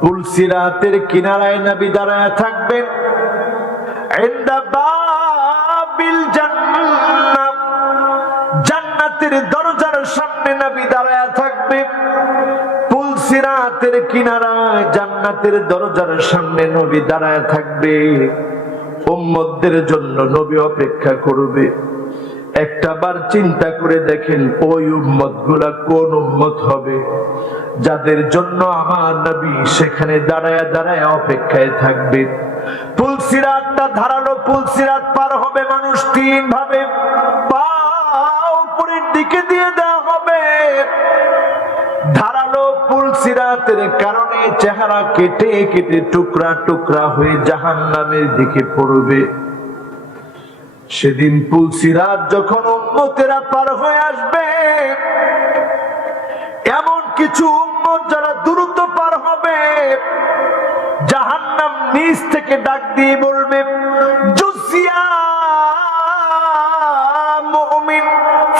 পুলসিরাতের কিনারায় নবী দাঁড়ায় থাকবেন। ইনদা বাবিল জান্নাহ, জান্নাতের দরজার সামনে নবী দাঁড়ায় থাকবে। পুলসিরাতের কিনারায় জান্নাতের দরজার সামনে নবী দাঁড়ায় থাকবে। উম্মতদের জন্য নবী অপেক্ষা করবে। একটাবার চিন্তা করে দেখেন ওই উম্মতগুলা কোন উম্মত হবে যাদের জন্য আমার নবী সেখানে দাঁড়ায় দাঁড়ায় অপেক্ষায় থাকবে। পুলসিরাতটা ধারালো পুলসিরাত পার হবে মানুষ তিন ভাবে। পা উপরের দিকে দিয়ে দেওয়া হবে। ধারালো পুলসিরাতের কারণে চেহারা কেটে কেটে টুকরা টুকরা হয়ে জাহান্নামের দিকে পড়বে। সেদিন পুলসিরাত যখন উম্মতেরা পার হয়ে আসবে, এমন কিছু উম্মত যারা দ্রুত পার হবে, জাহান্নাম নিচ থেকে ডাক দিয়ে বলবে, জুসিয়া মুমিন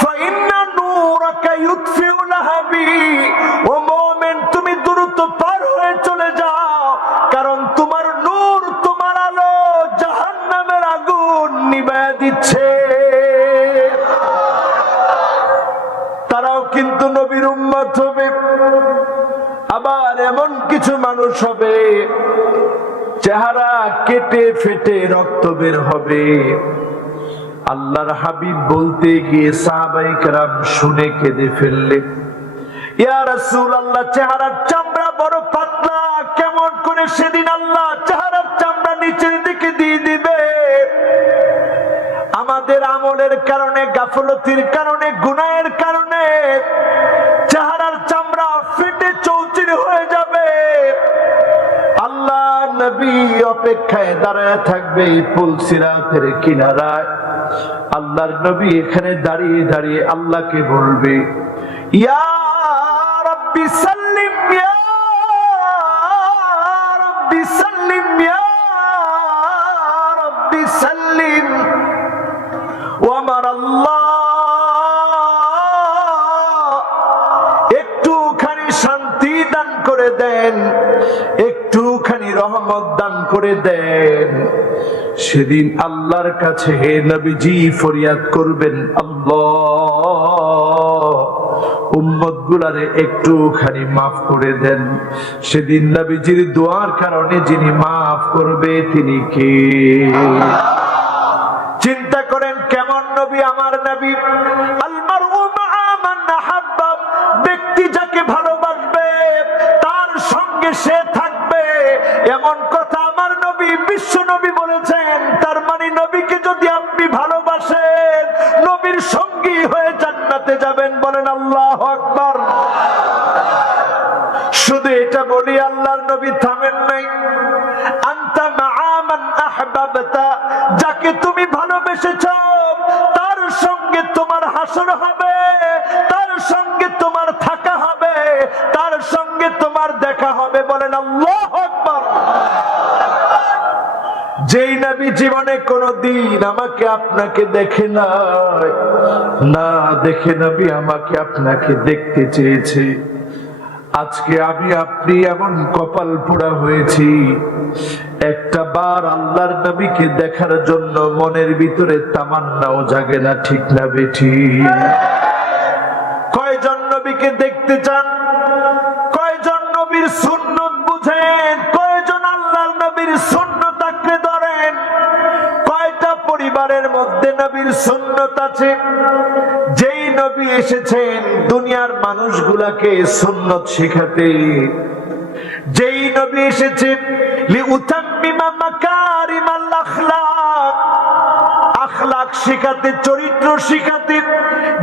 ফাইন্না নূরাকা ইউতফিউ লাহাবি। ও মুমিন, তুমি দ্রুত পার হয়ে চলে যাও, কারণ তোমার নূর, তোমার আলো জাহান্নামের আগুন নিভায়া দিচ্ছে। তারাও কিন্তু নবীর উম্মত হবে। আবার এমন কিছু মানুষ হবে চেহারা কেটে ফেটে রক্ত বের হবে। আল্লাহর হাবিব বলতে গিয়ে সাহাবায়ে কেরাম শুনে কেঁদে ফেললে, ইয়া রাসূলুল্লাহ, চেহারার চামড়া বড় পাতলা, কেমন করে সেদিন আল্লাহ চেহারার চামড়া নিচের দিকে দিয়ে দিবে? আমাদের আমলের কারণে, গাফলতির কারণে, গুনাহের কারণে চেহারার চামড়া ফেটে চৌচির হয়ে যাবে। আল্লাহ নবী অপেক্ষায় দাঁড়ায় থাকবে এই পুলসিরাতের কিনারায়। আল্লাহর নবী এখানে দাঁড়িয়ে দাঁড়িয়ে আল্লাহকে বলবে, ইয়া রাব্বি সাল্লিম, ইয়া রাব্বি সাল্লিম, ইয়া রাব্বি সাল্লিম। ও আমার আল্লাহ, একটুখানি শান্তি দান করে দেন, একটুখানি রহমত দান করে দেন। সেদিন আল্লাহর কাছে হে নবীজি ফরিয়াদ করবেন, আল্লাহ উম্মত গুলারে একটুখানি মাফ করে দেন। সেদিন নবীজির দোয়ার কারণে যিনি মাফ করবে তিনি কে? চিন্তা করেন কেমন নবী আমার নবী। আল মারউ মা'a মান আহাব্বা, ব্যক্তি যাকে ভালোবাসবে তার সঙ্গে সে থাকবে, এমন কথা আমার নবী বিশ্ব নবী বলেছেন। তার মানে নবীকে যদি আপনি ভালোবাসেন, নবীর সঙ্গী হয়ে জান্নাতে যাবেন। বলেন আল্লাহু আকবার। শুধু এটা বলি আল্লাহর নবী থামেন নাই। আনতা মা'a মান আহবাবতা, যাকে তুমি ভালোবেসেছো তার সঙ্গে তোমার হাসর হবে, তার সঙ্গে তোমার থাকা হবে, তার সঙ্গে তোমার দেখা হবে। বলেন আল্লাহু আকবার। যেই নবী জীবনে কোনদিন আমাকে আপনাকে দেখে নাই, না দেখে নবী আমাকে আপনাকে দেখতে চেয়েছে, আজকে আমি আপনি এমন কপাল পোড়া হয়েছি, একটা বার আল্লাহর নবীকে দেখার জন্য মনের ভিতরে তামান্নাও জাগে না, ঠিক না বেঠি? কয়জন নবীকে দেখতে চান? কয়জন নবীর সুন্নত বুঝেন? কয়জন আল্লাহর নবীর সুন্নত আঁকড়ে ধরেন? কয়টা পরিবারের মধ্যে নবীর সুন্নত আছে? যেই নবী এসেছেন দুনিয়ার মানুষগুলাকে সুন্নত শিখাতে, যেই নবী এসেছে লিউতাম্মিমা মাকারিমাল আখলাক, আখলাক শিখাতে, চরিত্র শিখাতে,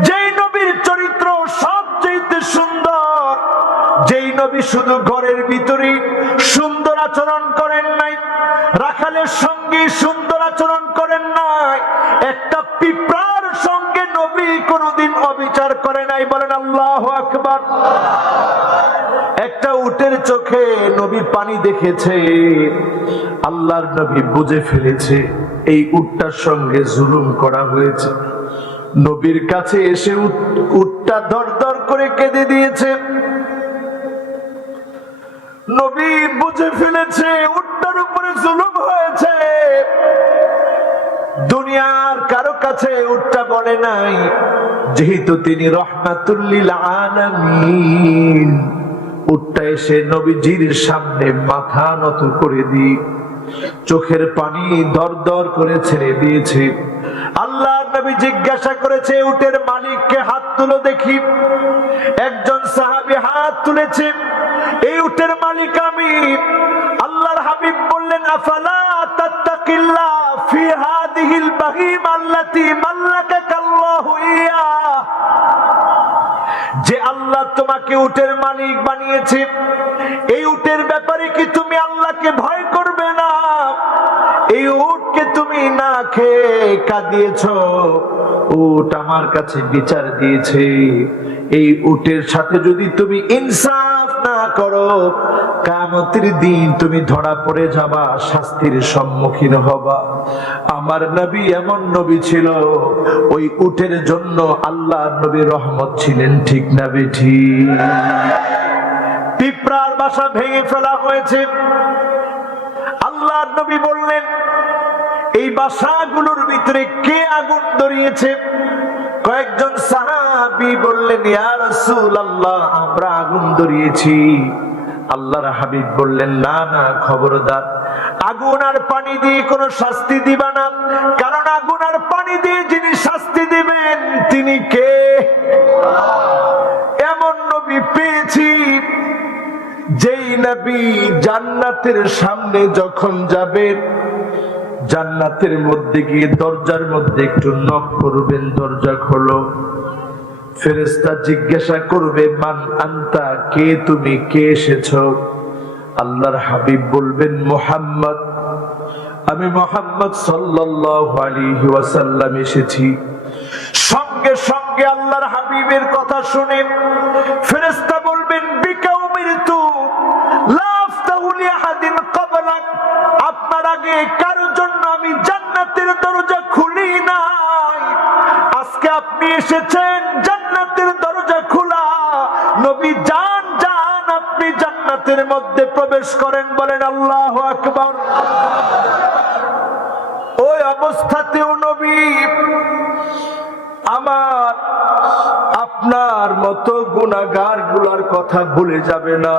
যেই নবীর চরিত্র সবচেয়ে সুন্দর, যেই নবী শুধু ঘরের ভিতরে সুন্দর আচরণ করেন নাই, রাখালের সঙ্গে সুন্দর আচরণ করেন নাই, একটা পিঁপড়ার সঙ্গে নবী কোনদিন অবিচার করে নাই। বলেন আল্লাহু আকবার। একটা উটের চোখে নবী পানি দেখেছে, আল্লাহর নবী বুঝে ফেলেছে এই উটটার সঙ্গে জুলুম করা হয়েছে। নবীর কাছে এসে উটটা দর দর করে কেঁদে দিয়েছে। নবী বুঝে ফেলেছে উটটার উপরে জুলুম হয়েছে। দুনিয়ার কারো কাছে উটটা বলে নাই, যেহেতু তিনি রহমাতুল লিল আলামিন। উটটা এসে নবীজির সামনে মাথা নত করে দিয়ে চোখের পানি দর দর করে ছেড়ে দিয়েছে। আল্লাহ নবী জিজ্ঞাসা করেছে, উটের মালিককে হাত তুলো দেখি। একজন সাহাবী হাত তুলেছে, এই উটের মালিক আমি। আল্লাহর হাবিব বললেন, আফালা তাত্তাকিল্লাহ ফি হাদিহিল বাহিমা আল্লাতী মাল্লাকাকাল্লাহু ইয়া। যে আল্লাহ তোমাকে উটের মালিক বানিয়েছে, এই উটের ব্যাপারে কি তুমি আল্লাহকে ভয় করবে না? এই উটকে তুমি না খেয়ে কাঁদিয়েছো, উট আমার কাছে বিচার দিয়েছে। এই উটের সাথে যদি তুমি ইনসাফ না করো, কিয়ামতের দিন তুমি ধরা পড়ে যাবা, শাস্তির সম্মুখীন হবা। আমার নবী এমন নবী ছিল, ওই উটের জন্য আল্লাহ নবী রহমত ছিলেন, ঠিক না বেঠিক? পিঁপড়ার বাসা ভেঙে ফেলা হয়েছে। আল্লাহ নবী বললেন, এই বাসাগুলোর ভিতরে কে আগুন ধরিয়েছে? কয়েকজন সাহাবী বললেন, ইয়া রাসূলুল্লাহ, আমরা আগুন ধরিয়েছি। আল্লাহর হাবিব বললেন, না না, খবরদার, আগুন আর পানি দিয়ে কোনো শাস্তি দিবা না, কারণ আগুন আর পানি দিয়ে যিনি শাস্তি দিবেন তিনি কে? এমন নবী পেয়েছি, যেই নবী জান্নাতের সামনে যখন যাবেন, জান্নাতের মধ্যে গিয়ে দরজার মধ্যে একটু নক করবেন, দরজা খোলো। ফেরেশতা জিজ্ঞাসা করবে, মান আনতা, কে তুমি, কে এসেছো? আল্লাহর হাবিব বলবেন, মুহাম্মদ, আমি মুহাম্মদ সাল্লাল্লাহু আলাইহি ওয়াসাল্লাম এসেছি। সঙ্গে সঙ্গে আল্লাহর হাবিবের কথা শুনে ফেরেশতা বলবেন, বিকা উমিরতু লা আফতাহু লিআহাদিন ক্বাবলাক, আপনার আগে কারোর জন্য আমি জান্নাতের দরজা খুলি নাই, আজকে আপনি এসেছেন, জান্নাতের দরজা খোলা। নবী যান যান, আপনি জান্নাতের মধ্যে প্রবেশ করেন। বলেন আল্লাহু আকবার। ওই অবস্থাতেও নবী আমার আপনার মতো গুনাহগার গুলার কথা ভুলে যাবে না।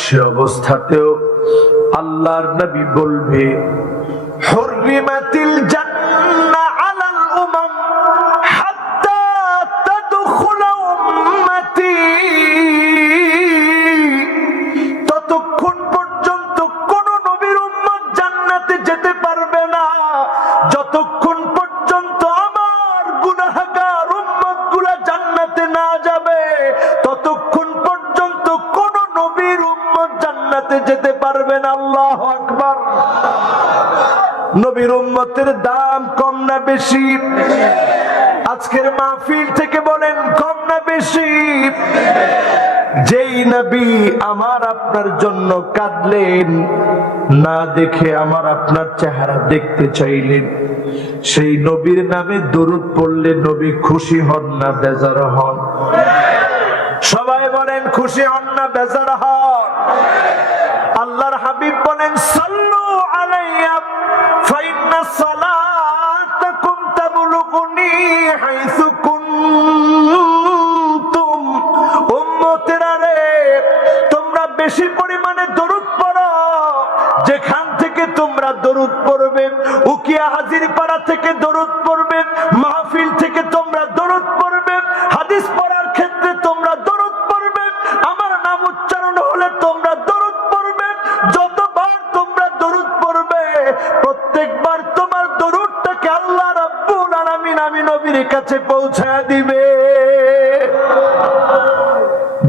সে অবস্থাতেও আল্লাহর নবী বলবে, হুররিমাতিল জান্নাহ আলাল উমাম হাত্তা তাদখুলা উম্মতি, ততক্ষণ পর্যন্ত কোন নবীর উম্মত জান্নাতে যেতে পারবে না, যতক্ষণ পর্যন্ত আমার গুনাহগার উম্মতগুলা জান্নাতে না যাবে, ততক্ষণ পর্যন্ত কোন নবীর উম্মত জান্নাতে যেতে পারবে না। আল্লাহু আকবার। নবীর উম্মতের দাম কম না বেশি? আজকের মাহফিল থেকে বলেন, কম না বেশি? যেই নবী আমার আপনার জন্য কাঁদলেন, না দেখে আমার আপনার চেহারা দেখতে চাইলেন, সেই নবীর নামে দরুদ পড়লে নবী খুশি হন না বেজার হন? সবাই বলেন, খুশি হন না বেজার হন? আল্লাহর হাবিব বলেন, সাল্লু আলাইয়া ফাইন্না সালাতাকুম তাবলুগুনি হাইসু কুনতুম। উম্মতেরা রে, তোমরা বেশি পরিমাণে দরুদ পড়ো, যেখান থেকে তোমরা দরুদ পড়বে, উকিয়া হাজির পাড়া থেকে দরুদ পড়বে, মাহফিল থেকে তোমরা দরুদ পড়বে, হাদিস পড়ার ক্ষেত্রে তোমরা দরুদ পড়বে, আমার নাম উচ্চারণ হলে তোমরা দরুদ পড়বে। যতবার তোমরা দরুদ পড়বে, প্রত্যেকবার তোমার দরুদটাকে আল্লাহ রাব্বুল আলামিন আমি নবীর কাছে পৌঁছায় দিবে।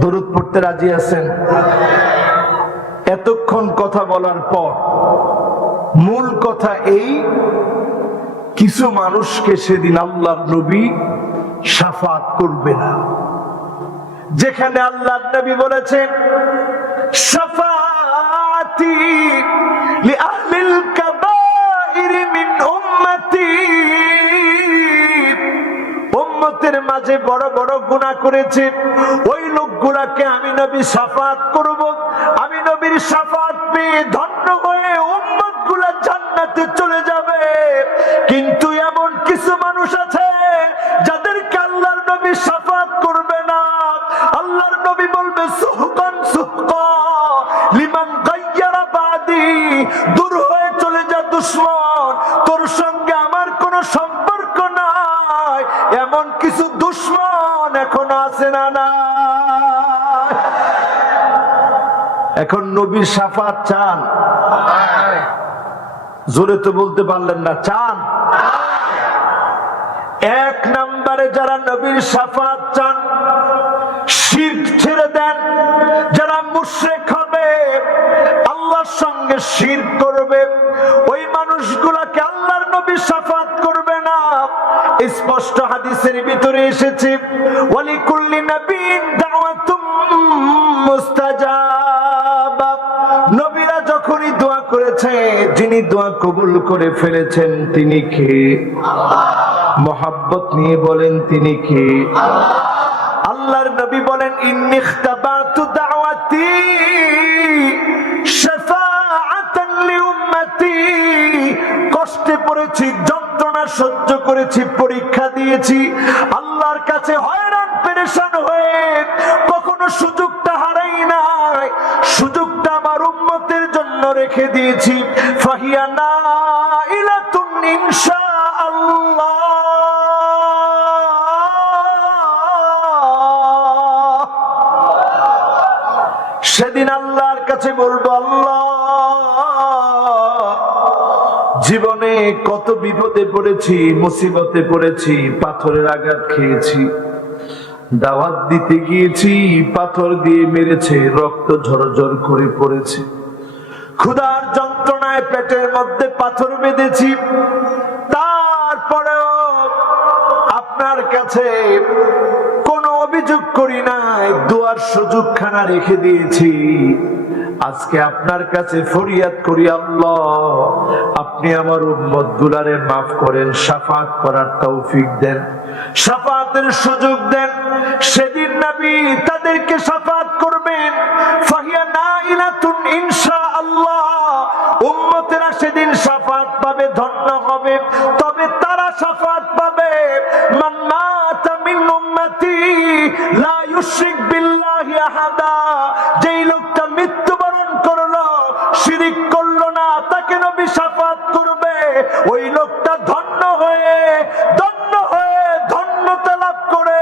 দরুদ পড়তে রাজি আছেন? এতক্ষণ কথা বলার পর মূল কথা এই, কিছু মানুষকে সেদিন আল্লাহর নবী শাফাত করবে না, যেখানে আল্লাহর নবী বলেছেন, শাফাআতি লিআহলিল কাবাইর মিন উম্মতি। উম্মতের মাঝে বড় বড় গুনাহ করেছে, ওই লোকগুলাকে আমি নবী শাফাত করব। লিমান গায়্যারা বাদি, দূর হয়ে চলে যা দুশমন, তোর সঙ্গে আমার কোনো সম্পর্ক নাই। এমন কিছু দুশমন এখন আছে না না? এখন নবীর শাফাত চান? জোরে তো বলতে পারলেন না, চান? এক নম্বরে যারা নবীর শাফাত চান, শিরক ছেড়ে দেন। যারা মুশরিক হবে, আল্লাহর সঙ্গে শিরক করবে, ওই মানুষগুলোকে আল্লাহর নবী শাফাত করবে না। স্পষ্ট হাদিসের ভিতরে এসেছে, ওয়ালিকুল্লি নাবিয়্যিন দাওয়াতুম মুস্তাজাবা। নবীরা যখনই দোয়া করেছে, যিনি দোয়া কবুল করে ফেলেছেন তিনি কে? মহব্বত নিয়ে বলেন তিনি কে? আল্লাহর নবী বলেন, ইন্নী ইখতাবাতু দাওয়াতি শাফাআতান লিউম্মতি। কষ্টে পড়েছি, যন্ত্রণা সহ্য করেছি, পরীক্ষা দিয়েছি, আল্লাহর কাছে হয়রান পেরেশান হয়ে কখনো সুযোগটা হারাই নাই। সুযোগটা আমার উম্মতের জন্য রেখে দিয়েছি। ফাহিয়া নাইলাতুন ইনশাআল্লাহ। সেদিন আল্লাহর কাছে বলবো, আল্লাহ জীবনে কত বিপদে পড়েছি, মুসিবতে পড়েছি, পাথরের আঘাত খেয়েছি, দাওয়াত দিতে গিয়েছি, পাথর দিয়ে মেরেছে, রক্ত ঝরঝর করে পড়েছে, ক্ষুধার যন্ত্রণায় পেটের মধ্যে পাথর বেঁধেছি, তারপরেও আপনার কাছে কোনো অভিযোগ করি নাই, দুয়ার সুযোগ খানা রেখে দিয়েছি। আজকে আপনার কাছে ফরিয়াদ করি, আল্লাহ আপনি আমার উম্মত গুলারে মাফ করেন, শাফাত করার তৌফিক দেন, শাফাতের সুযোগ দেন। সেদিন নবী তাদেরকে শাফাত করবেন। ফাহিয়া নাইলাতুন ইনশাআল্লাহ। উম্মতেরা সেদিন শাফাত পাবে, ধন্য হবে। তবে তারা শাফাত পাবে মান মাতা মিন উম্মতি লা ইউশরিক বিল্লাহি আহাদা। যেই লোকটা মৃত্যুবরণ করলো, শিরিক করলো না, তাকে নবী শাফাত করবে। ওই লোকটা ধন্য হয়ে ধন্যতা লাভ করে,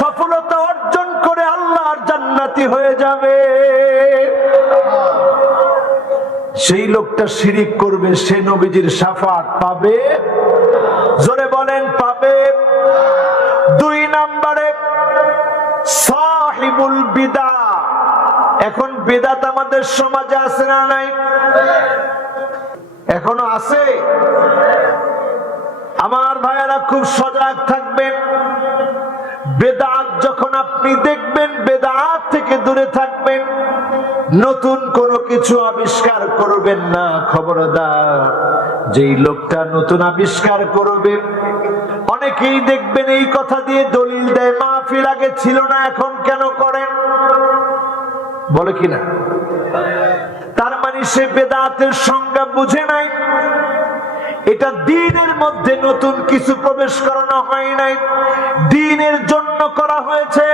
সফলতা অর্জন করে আল্লাহর জান্নাতি হয়ে যাবে। সেই লোকটা শিরিক করবে, সে নবীজির শাফাত পাবে? জোরে বলেন, পাবে? দুই নম্বরে সাহিবুল বিদা। এখন বিদাত আমাদের সমাজে আছে না নাই? এখনো আছে? আমার ভাইয়েরা খুব সজাগ থাকবেন। বেদাত যখন আপনি দেখবেন, বেদাত থেকে দূরে থাকবেন। নতুন কোনো কিছু আবিষ্কার করবেন না, খবরদার। যেই লোকটা নতুন আবিষ্কার করবে, অনেকেই দেখবেন এই কথা দিয়ে দলিল দেয়, মাহফিল আগে ছিল না, এখন কেন করেন? বলে কিনা? তার মানে সে বেদাতের সংজ্ঞা বুঝে নাই। এটা দ্বীনের মধ্যে নতুন কিছু প্রবেশ করানো হয় নাই, দ্বীনের জন্য করা হয়েছে,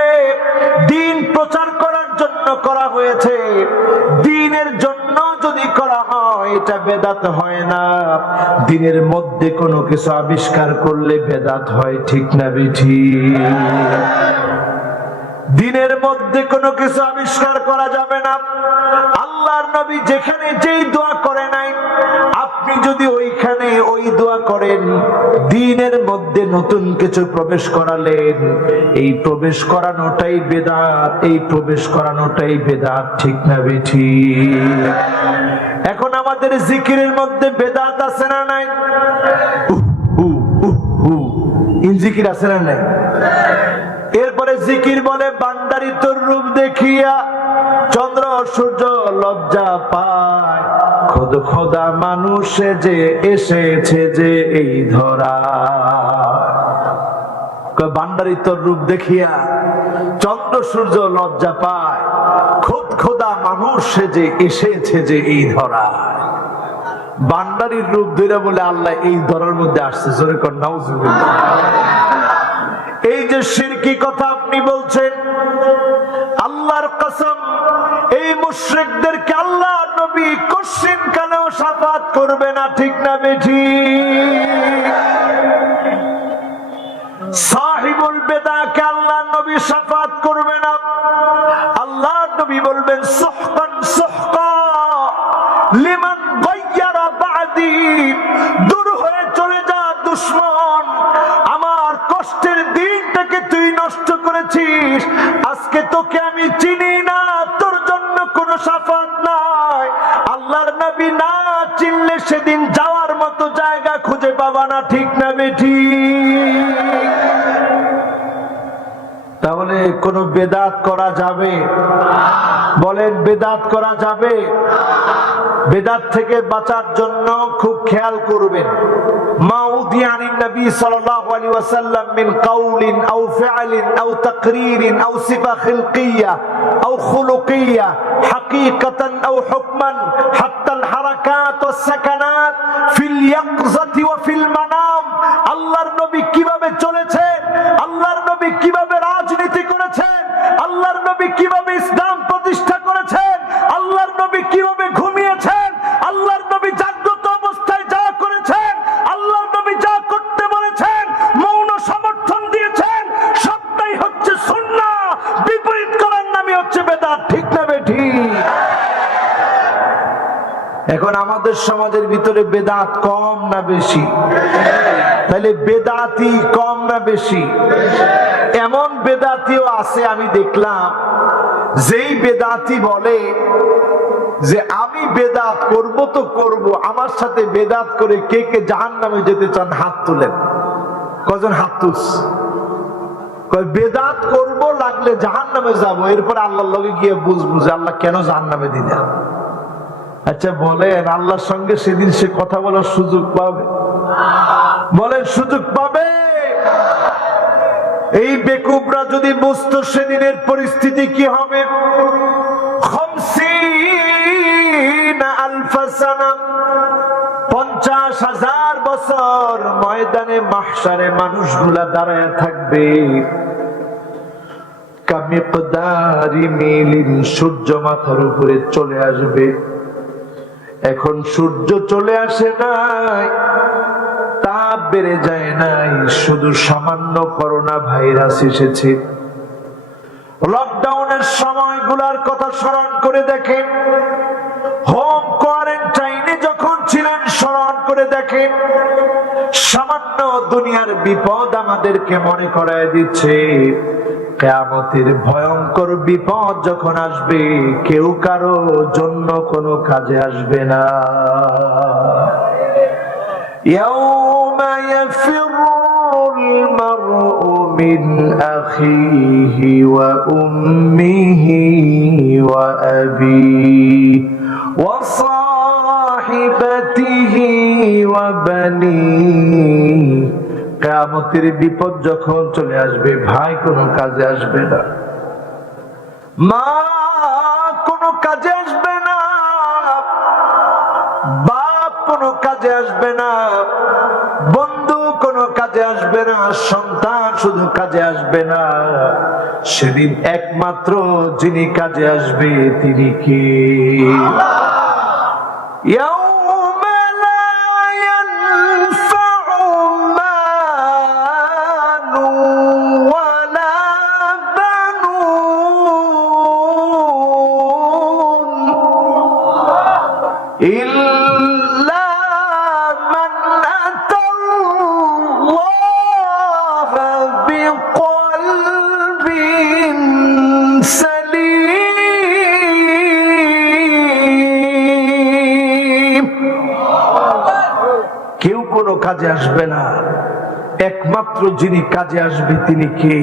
দ্বীন প্রচার করার জন্য করা হয়েছে। দ্বীনের জন্য যদি করা হয়, এটা বেদাত হয় না। দ্বীনের মধ্যে কোনো কিছু আবিষ্কার করলে বেদাত হয়, ঠিক না বেঠিক? দ্বীনের মধ্যে কোনো কিছু আবিষ্কার করা যাবে না। আল্লাহর নবী যেখানে যেই দোয়া করে নাই, আপনি যদি ওইখানে ওই দোয়া করেন, দ্বীনের মধ্যে নতুন কিছু প্রবেশ করালেন, এই প্রবেশ করানোটাই বেদাত, এই প্রবেশ করানোটাই বেদাত, ঠিক না বেঠিক? এখন আমাদের জিকিরের মধ্যে বেদাত আছে না নাই? জিকির আছে না নাই? এরপরে জিকির বলে, বান্দারি তোর রূপ দেখিয়া চন্দ্র সূর্য লজ্জা পায়, খোদ খোদা মানুষে যে এসেছে যে এই ধরা। বান্দারি তোর রূপ দেখিয়া চন্দ্র সূর্য লজ্জা পায়, খোদ খোদা মানুষে যে এসেছে যে এই ধরা। বান্দারির রূপ ধরে বলে আল্লাহ এই ধরার মধ্যে আসছে। জোরে কর নাউজুবিল্লাহ। এই যে শিরকি কথা আপনি বলছেন, আল্লাহর কসম, এই মুশরিকদেরকে আল্লাহ নবী কোশ্চিন কালেও শাফাত করবে না, ঠিক না বেঠিক? সাহিবুল বেদাকে আল্লাহ নবী শাফাত করবে না। আল্লাহ নবী বলবেন সুহকান সুহকা লিমান গায়্যারা বাদি, দূর হয়ে চলে যা দুশমন, আমার কষ্টের দিনটাকে তুই নষ্ট করেছিস, আজকে তোকে আমি চিনি না, তোর জন্য কোনো শাফাত নাই। আল্লাহর নবী না চিনলে সেদিন যাওয়ার মতো জায়গা খুঁজে পাবা না, ঠিক না বেঠিক? তাহলে কোন বেদাত করা যাবে? বলেন, বেদাত করা যাবে? বেদাত থেকে বাঁচার জন্য খুব খেয়াল করবেন। মা উদিয়া আনিন নবী সাল্লাল্লাহু আলাইহি ওয়াসাল্লাম মিন কাউলিন আও ফি'লিন আও তাকরীরিন আও সিফা খিলকিয়্যা আও খুলুকিয়্যা হাকীকাতান আও হুকমান হাত্তা আল হারাকাত ওয়াস সাকানাত ফিল ইয়াকযাতি ওয়া ফিল মানাম, আল্লাহর নবী কিভাবে চলেছেন, আল্লাহর নবী কিভাবে রাজনীতি করেছেন, আল্লাহর নবী কিভাবে ইসলাম প্রতিষ্ঠা করেছেন, আল্লাহর নবী কিভাবে ঘুমিয়েছেন, আল্লাহর নবী জাগ্রত অবস্থায় যা করেছেন, আল্লাহর নবী যা করতে বলেছেন, মৌন সমর্থন দিয়েছেন, সবটাই হচ্ছে সুন্নাহ। বিপরীত করার নামই হচ্ছে বেদাত, ঠিক না বেঠিক? এখন আমাদের সমাজের ভিতরে বেদাত কম না বেশি? তাহলে বেদাতি কম না বেশি? এমন বেদাতিও আছে আমি দেখলাম, যেই বেদাতি বলে যে আমি বেদাত করব তো করব, আমার সাথে বেদাত করে কে কে জাহান্নামে যেতে চান হাত তুলেন। কজন হাত তুলস? কয় বেদাত করব, লাগলে জাহান্নামে যাব, এরপর আল্লাহর লগে গিয়ে বুঝবো যে আল্লাহ কেন জাহান্নামে দিলেন। আচ্ছা বলেন, আল্লাহর সঙ্গে সেদিন সে কথা বলার সুযোগ পাবে? বলেন, সুযোগ পাবে? এই বেকুবরা যদি বুঝতো সেদিনের পরিস্থিতি কি হবে। 50,000 বছর ময়দানে মাহশারে মানুষগুলা দাঁড়ায় থাকবে। কামিকদারি মিলিন, সূর্য মাথার উপরে চলে আসবে। এখন সূর্য চলে আসে নাই, তাপ বেড়ে যায় নাই, শুধু সামান্য করোনা ভাইরাস এসেছে। লকডাউনের সময়গুলার কথা স্মরণ করে দেখেন, হোম কোয়ারেন্টাইনে যখন ছিলেন স্মরণ করে দেখেন, সামান্য দুনিয়ার বিপদ আমাদেরকে মনে করায় দিচ্ছে কিয়ামতের ভয়ঙ্কর বিপদ যখন আসবে, কেউ কারো জন্য কোনো কাজে আসবে না। ইয়াউমা ইয়াফিরুল মারউ মিন আখিহি ওয়া উম্মিহি ওয়া আবিহি ওয়া সাহিবাতিহি ওয়া বানিহি। কিয়ামতের বিপদ যখন চলে আসবে, ভাই কোনো কাজে আসবে না, মা কোনো কাজে আসবে না, বাপ কোনো কাজে আসবে না, বন্ধু কোনো কাজে আসবে না, সন্তান শুধু কাজে আসবে না। সেদিন একমাত্র যিনি কাজে আসবে তিনি কে? কেউ কোনো কাজে আসবে না, একমাত্র যিনি কাজে আসবে তিনি কে?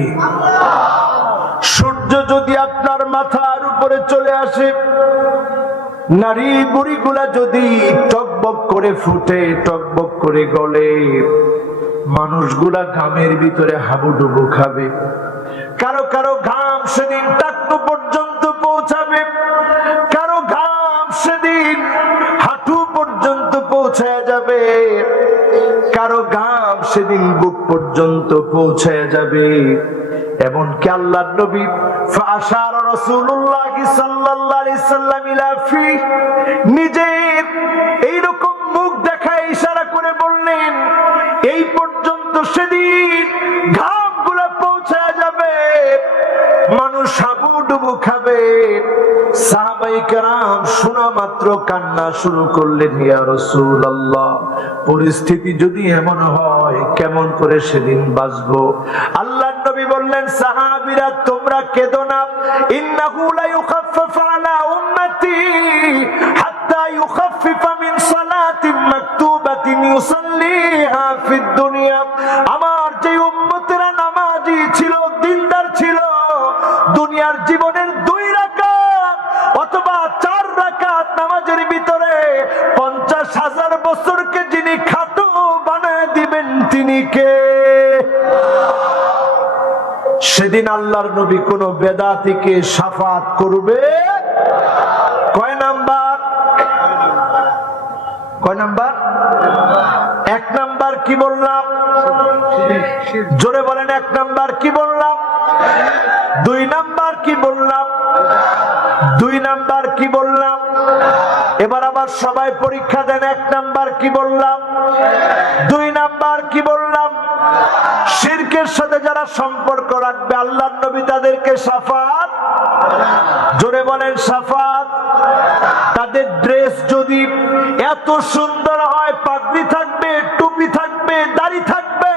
সূর্য যদি আপনার মাথার উপরে চলে আসে, নারী বুড়িগুলা যদি টকবক করে ফুটে, টকবক করে গলে, মানুষগুলা ঘামের ভিতরে হাবুডুবু খাবে। কারো কারো ঘাম সেদিন টাকনু পর্যন্ত পৌঁছাবে, কারো ঘাম সেদিন হাঁটু পর্যন্ত পৌঁছায় যাবে, কারো ঘাম সেদিন বুক পর্যন্ত পৌঁছায় যাবে। এমনকি আল্লাহর নবী ফাআশারা রাসূলুল্লাহ সাল্লাল্লাহু আলাইহি সাল্লাম ইলা ফি, নিজের এইরকম মুখ দেখায় ইশারা করে বললেন এই পর্যন্ত সেদিন ঘামগুলো পৌঁছায় যাবে, মানুষ হাবুডুবু খাবে। সাহাবায়ে কেরাম শোনা মাত্র কান্না শুরু করলেন, ইয়া রাসূলুল্লাহ, পরিস্থিতি যদি এমন হয় কেমন করে সেদিন বাঁচবো? আল্লাহর নবী বললেন, সাহাবীরা তোমরা কেঁদো না, ইন্নাহু লা ইউখাফফাফু আলা উম্মতি হাত্তা ইউখাফফিফা মিন সালাতিন মাকতুবাতিন ইউসাল্লিহা ফিদ দুনিয়া। আমার যে উম্মতেরা নামাজি ছিল, দিনদার ছিল, দুনিয়ার জীবনের 2 রাকাত অথবা 4 রাকাত নামাজের ভিতরে 50,000 বছরকে যিনি খাটো বানায় দিবেন তিনি কে? সেদিন আল্লাহর নবী কোন বেদাতীকে শাফাত করবে? কয় নাম্বার? 1 নাম্বার কি বললাম? জোরে বলেন, 1 নাম্বার কি বললাম? 2 নাম্বার কি বললাম? 2 নাম্বার কি বললাম? এবার আবার সবাই পরীক্ষা দেন, 1 নাম্বার কি বললাম? 2 নাম্বার কি বললাম? শিরকের সাথে যারা সম্পর্ক রাখবে আল্লাহর নবী তাদেরকে শাফাত, জোরে বলেন শাফাত। তাদের ড্রেস যদি এত সুন্দর হয়, পাগড়ি থাকবে, টুপি থাকবে, দাড়ি থাকবে,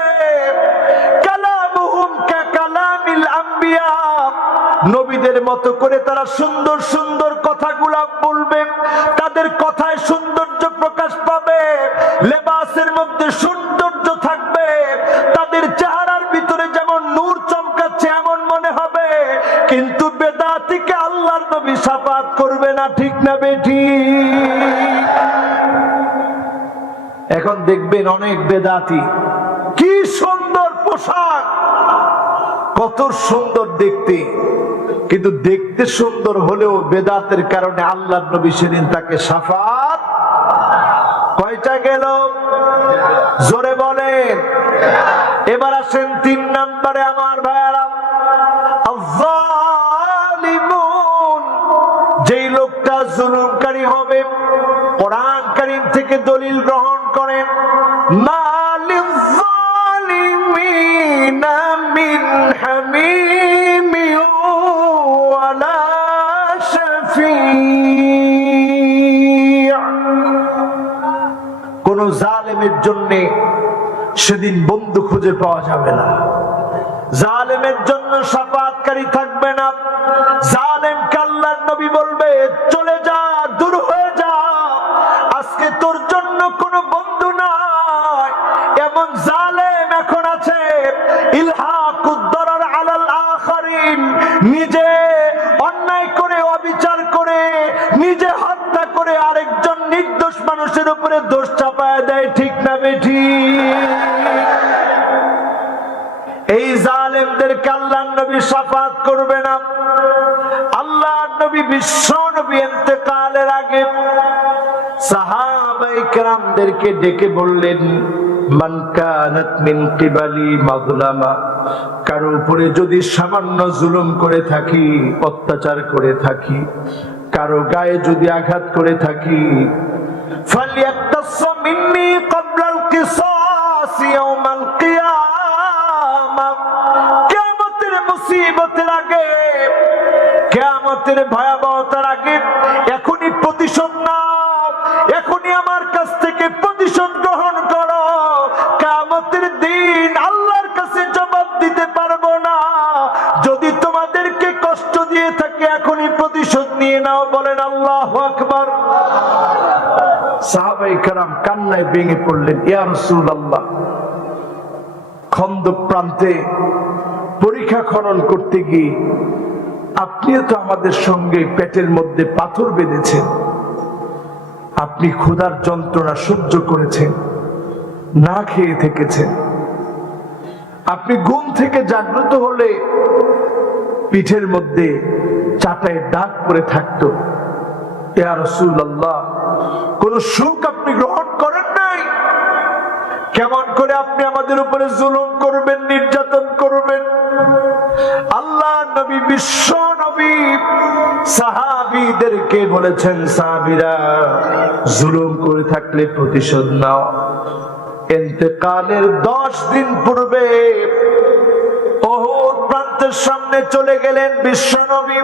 কালামুহুম কাকালামিল আম্বিয়া, নবীদের মতো করে তারা সুন্দর সুন্দর কথাগুলা বলবে, তাদের কথায় সৌন্দর্য প্রকাশ পাবে, লেবাসের মধ্যে সৌন্দর্য থাকবে, তাদের চেহারার ভিতরে যেমন নূর চমকাচ্ছে এমন মনে হবে, কিন্তু বেদাতীকে আল্লাহর নবী শাফাত করবে না, ঠিক না বেঠিক? এখন দেখবেন অনেক বেদাতী, কি সুন্দর পোশাক, কত সুন্দর দেখতে, কিন্তু দেখতে সুন্দর হলেও বেদাতের কারণে আল্লাহর নবী সেদিন তাকে শাফাত, কয়টা গেল? জোরে বলেন। এবার আসেন 3 নম্বরে আমার ভাইয়ারা, আয-যালিমুন, যেই লোকটা জুলুমকারী হবে। কোরআন কারীম থেকে দলিল গ্রহণ করেন, মালিয যালিমিনা মিন হামিমি ওয়ালা শাফি', কোন জালেমের জন্য সেদিন বন্ধু খুঁজে পাওয়া যাবে না, জালেমের জন্য শাফাতকারী থাকবে না। জালেমকে আল্লাহর নবী বলবে, চলে যা, দূর হয়ে যা, আজকে তোর জন্য কোনো বন্ধু নাই। এমন জালেম এখন আছে, ইলহাকুদ দারার আলাল আখারিন, নিজে অন্যায় করে, অবিচার করে, নিজে হত্যা করে আরেকজন নির্দোষ মানুষের উপরে দোষ চাপায় দেয়, ঠিক না বেঠিক? এই জালেমদেরকে আল্লাহর নবী শাফাত করবে না। আল্লাহর নবী বিশ্ব নবী ইন্তেকালের আগে সাহাবায়ে কেরামদেরকে ডেকে বললেন, মান কানাত মিন কিবালি মাযলামা, কারো উপরে যদি সামান্য জুলুম করে থাকি, অত্যাচার করে থাকি, কারো গায়ে যদি আঘাত করে থাকি, ফালিয়াক্তাস মিন্নি ক্বাবলাল কিসাস ইয়াউমাল কিয়ামা, কিয়ামতের মুসিবতের আগে, কিয়ামতের ভয়াবহতার আগে এখনই প্রতিশোধ নাও, এখনই আমার কাছ থেকে প্রতিশোধ গ্রহণ করো। কিয়ামতের দিন আল্লাহর কাছে জবাব দিতে পারবো না, যদি তোমাদেরকে কষ্ট দিয়ে থাকে এখনই প্রতিশোধ নিয়ে নাও। বলেন আল্লাহু আকবার। সাহাবায়ে কেরাম কান্নায় ভেঙে পড়লেন, ইয়া রাসূলুল্লাহ, খন্দক প্রান্তে পরীক্ষা খনন করতে গিয়ে আপনিও তো আমাদের সঙ্গে পেটের মধ্যে পাথর বেঁধেছেন, আপনি ক্ষুধার যন্ত্রণা সহ্য করেছেন, না খেয়ে থেকেছেন, আপনি ঘুম থেকে জাগ্রত হলে পিঠের মধ্যে চাটায় দাগ পড়ে থাকতো। ইয়া রাসূলুল্লাহ, কোন সুখ আপনি গ্রহণ করেন নাই, কেমন করে আপনি আমাদের উপরে জুলুম করবেন, নির্যাতন করবেন? বিশ্ব নবী সাহাবীদেরকে বলেছেন, সাহাবীরা জুলুম করে থাকলে প্রতিশোধ নাও। ইন্তেকালের 10 দিন পূর্বে উহুদ প্রান্তের সামনে চলে গেলেন বিশ্ব নবী।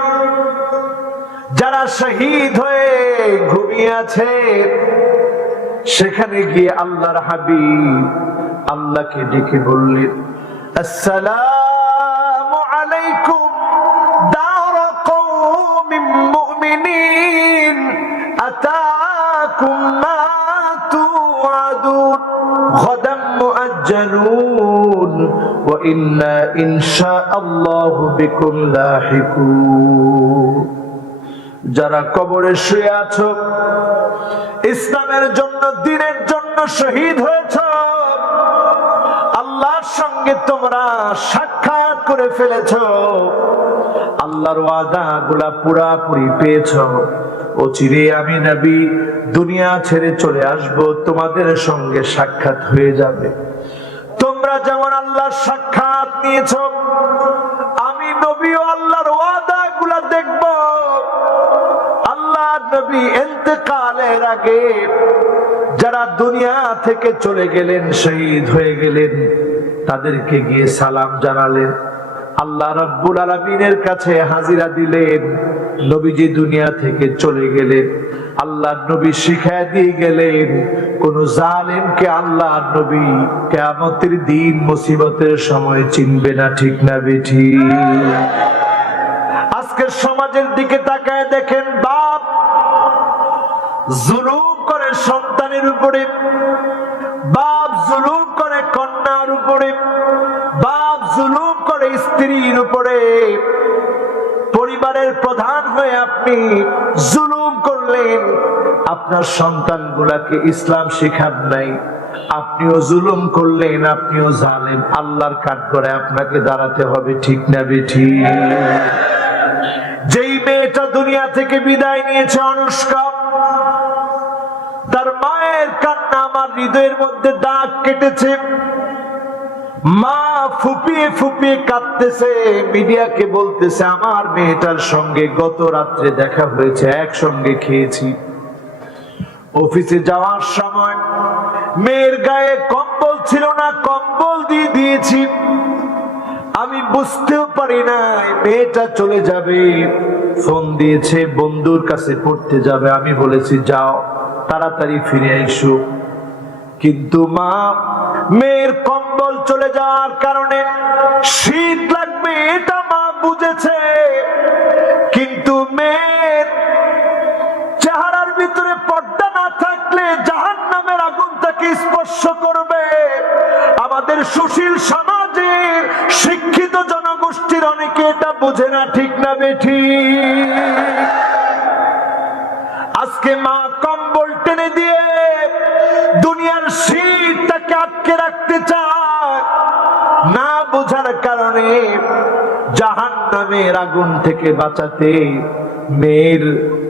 যারা শহীদ হয়ে ঘুমিয়ে আছে সেখানে গিয়ে আল্লাহর হাবিব আল্লাহকে ডেকে বললেন, আসসালামু আলাইকুম দার কওমিন মুমিনিন আতাকুম মা তুআদুন গাদাম মুআজ্জালুন ওয়া ইন্না ইনশাআল্লাহু বিকুম লাহিকুন। যারা কবরে শুয়ে আছো, ইসলামের জন্য, দ্বীনের জন্য শহীদ হয়েছ, আল্লাহর সঙ্গে তোমরা সাক্ষাৎ করে ফেলেছ, আল্লাহর ওয়াদা গুলা পুরাপুরি পেয়েছ, অচিরে আমি নবী দুনিয়া ছেড়ে চলে আসব, তোমাদের সঙ্গে সাক্ষাৎ হয়ে যাবে। তোমরা যেমন আল্লাহর সাক্ষাৎ নিয়েছ, আমি নবীও আল্লাহর ওয়াদা গুলা দেখব। আল্লাহ নবী ইন্তেকালের আগে যারা দুনিয়া থেকে চলে গেলেন, শহীদ হয়ে গেলেন, তাদেরকে গিয়ে সালাম জানালেন, আল্লাহ রাব্বুল আলামিনের কাছে হাজিরা দিলেন। নবীজি দুনিয়া থেকে চলে গেলেন, আল্লাহ নবী শিখায় দিয়ে গেলেন, কোন জালেমকে আল্লাহ নবী কিয়ামতের দিন মুসিবতের সময় চিনবে না। ঠিক না বেঠিক? আজকের সমাজের দিকে তাকায় দেখেন, বাপ জুলুম করে সন্তানের উপরে, বাপ জুলুম করে কন্যার উপরে, বাপ জুলুম করে স্ত্রীর উপরে। পরিবারের প্রধান হয়ে আপনি জুলুম করলেন, আপনার সন্তানগুলাকে ইসলাম শিখান নাই, আপনিও জুলুম করলেন, আপনিও জালেম। আল্লাহর কাঠগড়ে আপনাকে দাঁড়াতে হবে। ঠিক না বেঠিক? যেই মেয়েটা দুনিয়া থেকে বিদায় নিয়েছে, অনুষ্কা, তার মায়ের কান্না আমার হৃদয়ের মধ্যে দাগ কেটেছে। মা ফুপিয়ে ফুপিয়ে কাঁদতেছে, মিডিয়াকে বলতেছে, আমার মেয়েটার সঙ্গে গত রাত্রে দেখা হয়েছে, একসঙ্গে খেয়েছি। অফিসে যাওয়ার সময় মেয়ের গায়ে কম্বল ছিল না, কম্বল দিয়ে দিয়েছি। আমি বুঝতেও পারি নাই মেয়েটা চলে যাবে। ফোন দিয়েছে, বন্ধুর কাছে পড়তে যাবে। আমি বলেছি, যাও, তাড়াতাড়ি ফিরে আইসো। কিন্তু মা, মেয়ের কম্বল চলে যাওয়ার কারণে শীত লাগবে এটা মা বুঝেছে, কিন্তু মেয়ের চেহারার ভিতরে পর্দা না থাকলে জাহান্নামের আগুন তাকে স্পর্শ করবে। আমাদের সুশীল সমাজের শিক্ষিত জনগোষ্ঠীর অনেকে এটা বোঝে না। ঠিক না বেঠিক? আজকে মা কম্বল টেনে দিয়ে দুনিয়ার শীত তাকে আটকে রাখতে চায়, না বোঝার কারণে জাহান্নামের আগুন থেকে বাঁচাতে মেয়ের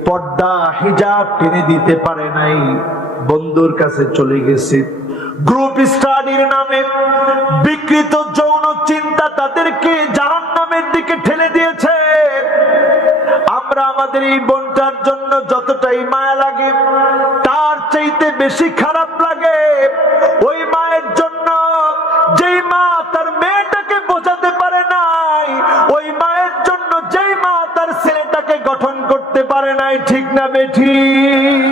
পর্দা হিজাব টেনে দিতে পারে নাই, বন্ধুর কাছে চলে গেছে। গ্রুপ স্টাডির নামে বিকৃত যৌন চিন্তা তাদেরকে জাহান্নামের দিকে ঠেলে দিয়েছে। আমরা আমাদের এই বোনটার জন্য যতটাই মায়া লাগে, তার চাইতে বেশি খারাপ লাগে ওই মায়ের জন্য যেই মা তার মেয়েটাকে বোঝাতে পারে নাই, ওই মায়ের জন্য যেই মা তার ছেলেটাকে গঠন করতে পারে নাই। ঠিক না বেঠিক?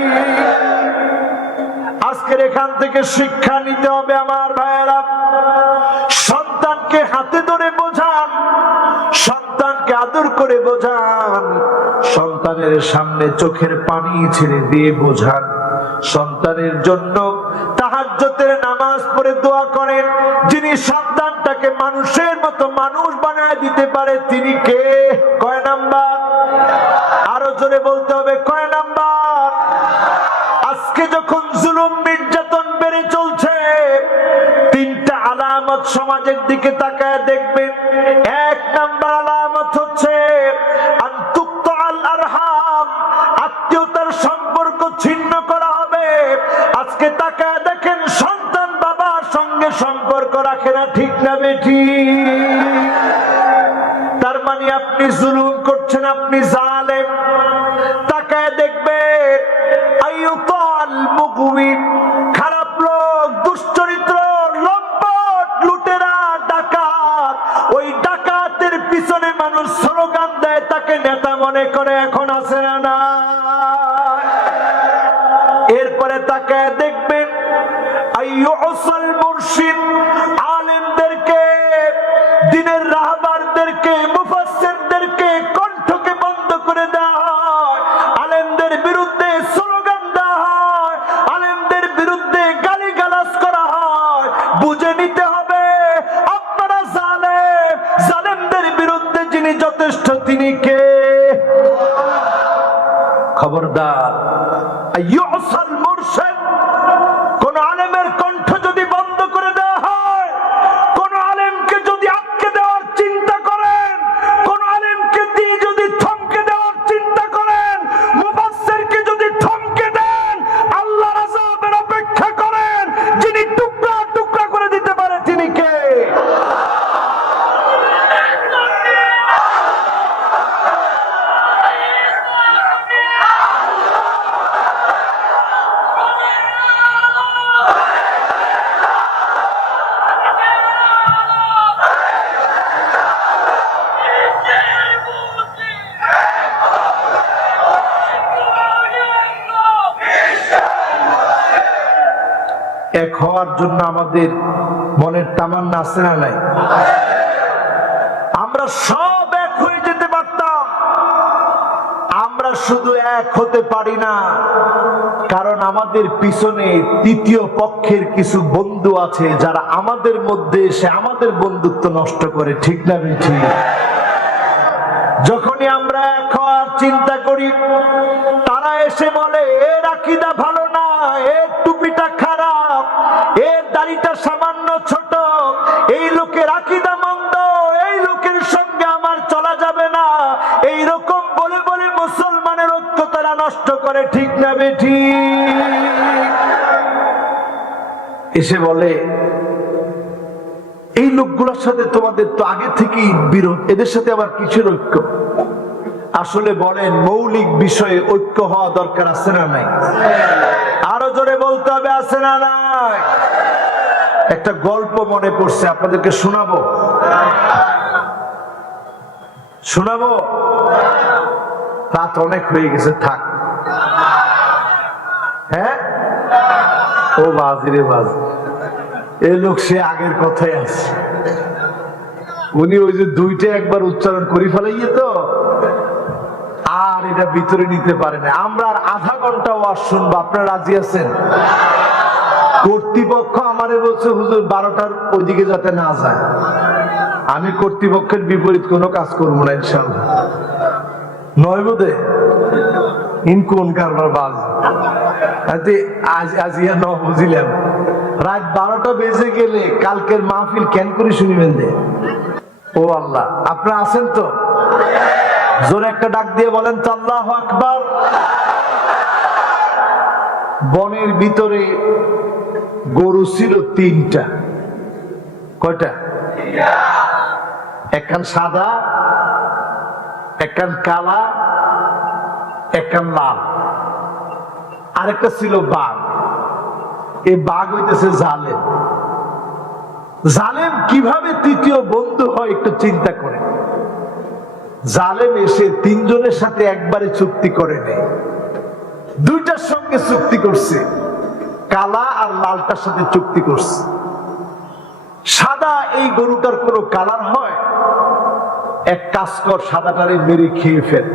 আজকের এখান থেকে শিক্ষা নিতে হবে আমার ভাইয়েরা। সন্তানকে হাতে ধরে বোঝান, সন্তানকে আদর করে বোঝান, সন্তানের সামনে চোখের পানি ছেড়ে দিয়ে বোঝান। সন্তানের জন্য তাহাজ্জুদের নামাজ পড়ে দোয়া করেন। যিনি সন্তানটাকে মানুষের মতো মানুষ বানায় দিতে পারে তিনি কে? কয় নাম্বার? আরো জোরে বলতে হবে, কয় নাম্বার? আজকে যখন জুলুম নির্যাতন বেড়ে চলছে, তিনটা আলামত সমাজের দিকে তাকায় দেখবেন। এক নাম্বার আলামত হচ্ছে আনতুকতাল আরহাম, আত্মীয়তার সম্পর্ক ছিন্ন করা হবে। আজকে তাকায় দেখেন, সন্তান বাবার সঙ্গে সম্পর্ক রাখে না। ঠিক না বেঠিক? তার মানে আপনি জুলুম করছেন, আপনি জালেম। তাকায় দেখবে আইয়ুতাল মুগবি, খারাপ লোক, দুশ্চরিত্র, লম্পট, লুটেরা, ডাকাত। ওই ডাকাতের পিছনে মানুষ স্লোগান দেয়, তাকে নেতা মনে করে। এখন আছে না না? এরপরে তাকায় দেখবেন আইয়ুসাল মুরশিদ, আলেমদেরকে, দ্বীনের রাহবারদেরকে, মুফাসসিরদেরকে কণ্ঠকে বন্ধ করে দেওয়া হয়, আলেমদের বিরুদ্ধে স্লোগান দেওয়া হয়, আলেমদের বিরুদ্ধে গালিগালাজ করা হয়। বুঝে নিতে হবে আপনারা জালেম। জালেমদের বিরুদ্ধে যিনি যথেষ্ট তিনি কে? খবরদার। আইয়ুসাল মুরশিদ, কোন আলেমের কণ্ঠ যদি বন্ধ করে দেওয়া হয়, কোন আলেমকে যদি আটকে দেওয়ার চিন্তা করেন, কোন আলেমকে দিয়ে যদি থমকে দেওয়ার চিন্তা করেন, মুফাসসিরকে যদি থমকে দেন, আল্লাহর আযাবের অপেক্ষা করেন। যিনি টুকরা টুকরা করে দিতে পারে তিনি কে? এক হওয়ার জন্য আমাদের মনের তামান্না আছে না নাই? আমরা সব এক হয়ে যেতে পারতাম। আমরা শুধু এক হতে পারি না, কারণ আমাদের পিছনে তৃতীয় পক্ষের কিছু বন্ধু আছে যারা আমাদের মধ্যে এসে আমাদের বন্ধুত্ব নষ্ট করে। ঠিক না ঠিক? যখনই আমরা এক হওয়ার চিন্তা করি, তারা এসে বলে এর আকীদা ভালো না, এর টুপিটা খারাপ, এর দাড়িটা সামান্য ছোট, এই লোকের আকীদা মন্দ, এই লোকের সঙ্গে আমার চলা যাবে না। এই রকম বলে বলে মুসলমানের ঐক্য তারা নষ্ট করে। ঠিক না বেঠিক? এসে বলে এই লোকগুলোর সাথে তোমাদের তো আগে থেকেই বিরোধ, এদের সাথে আবার কিসের ঐক্য? আসলে বলেন, মৌলিক বিষয়ে ঐক্য হওয়া দরকার আছে না নাই? আরো জোরে বলতে হবে, আছে না নাই? একটা গল্প মনে পড়ছে, আপনাদেরকে শোনাবো। শোনাবো? রাত অনেক হয়ে গেছে, থাক। হ্যাঁ, ও বাজিরে বাজি, এই লোক সে আগের কথাই আছে। উনি ওই যে দুইটা একবার উচ্চারণ করে ফেলাইয়ে তো, আর এটা ভিতরে নিতে পারে না। আমরা আর আধা ঘন্টা ওয়াজ শুনবো, আপনারা রাজি আছেন? কর্তৃপক্ষ আমারে বলছে হুজুর 12টার ওইদিকে যাতে না যায়। আমি কর্তৃপক্ষের বিপরীত কোনো কাজ করবো না ইনশাআল্লাহ। নয় বোধে ইন কোন কারবার বাজ আজ ইয়া ন বুঝিলাম। রাত 12টা বেজে গেলে কালকের মাহফিল কেন করে শুনিবেন দে? ও আল্লাহ, আপনারা আছেন তো? জোরে একটা ডাক দিয়ে বলেন তো আল্লাহু আকবার। বনের ভিতরে গরু ছিল 3টা। কয়টা? একখান সাদা, একখান কালা, একখান লাল, আরেকটা ছিল বাঘ। এই বাঘ হইতেছে জালেম। জালেম কিভাবে তৃতীয় বন্ধু হয় একটু চিন্তা করে। জালেম এসে 3 জনের সাথে একবারে চুক্তি করে নেই, 2টার সঙ্গে চুক্তি করছে, কালা আর লালটার সাথে চুক্তি করছে। সাদা এই গরুটার কোনো কালার হয়? এক কাজ কর, সাদাটারে মেরে খেয়ে ফেল।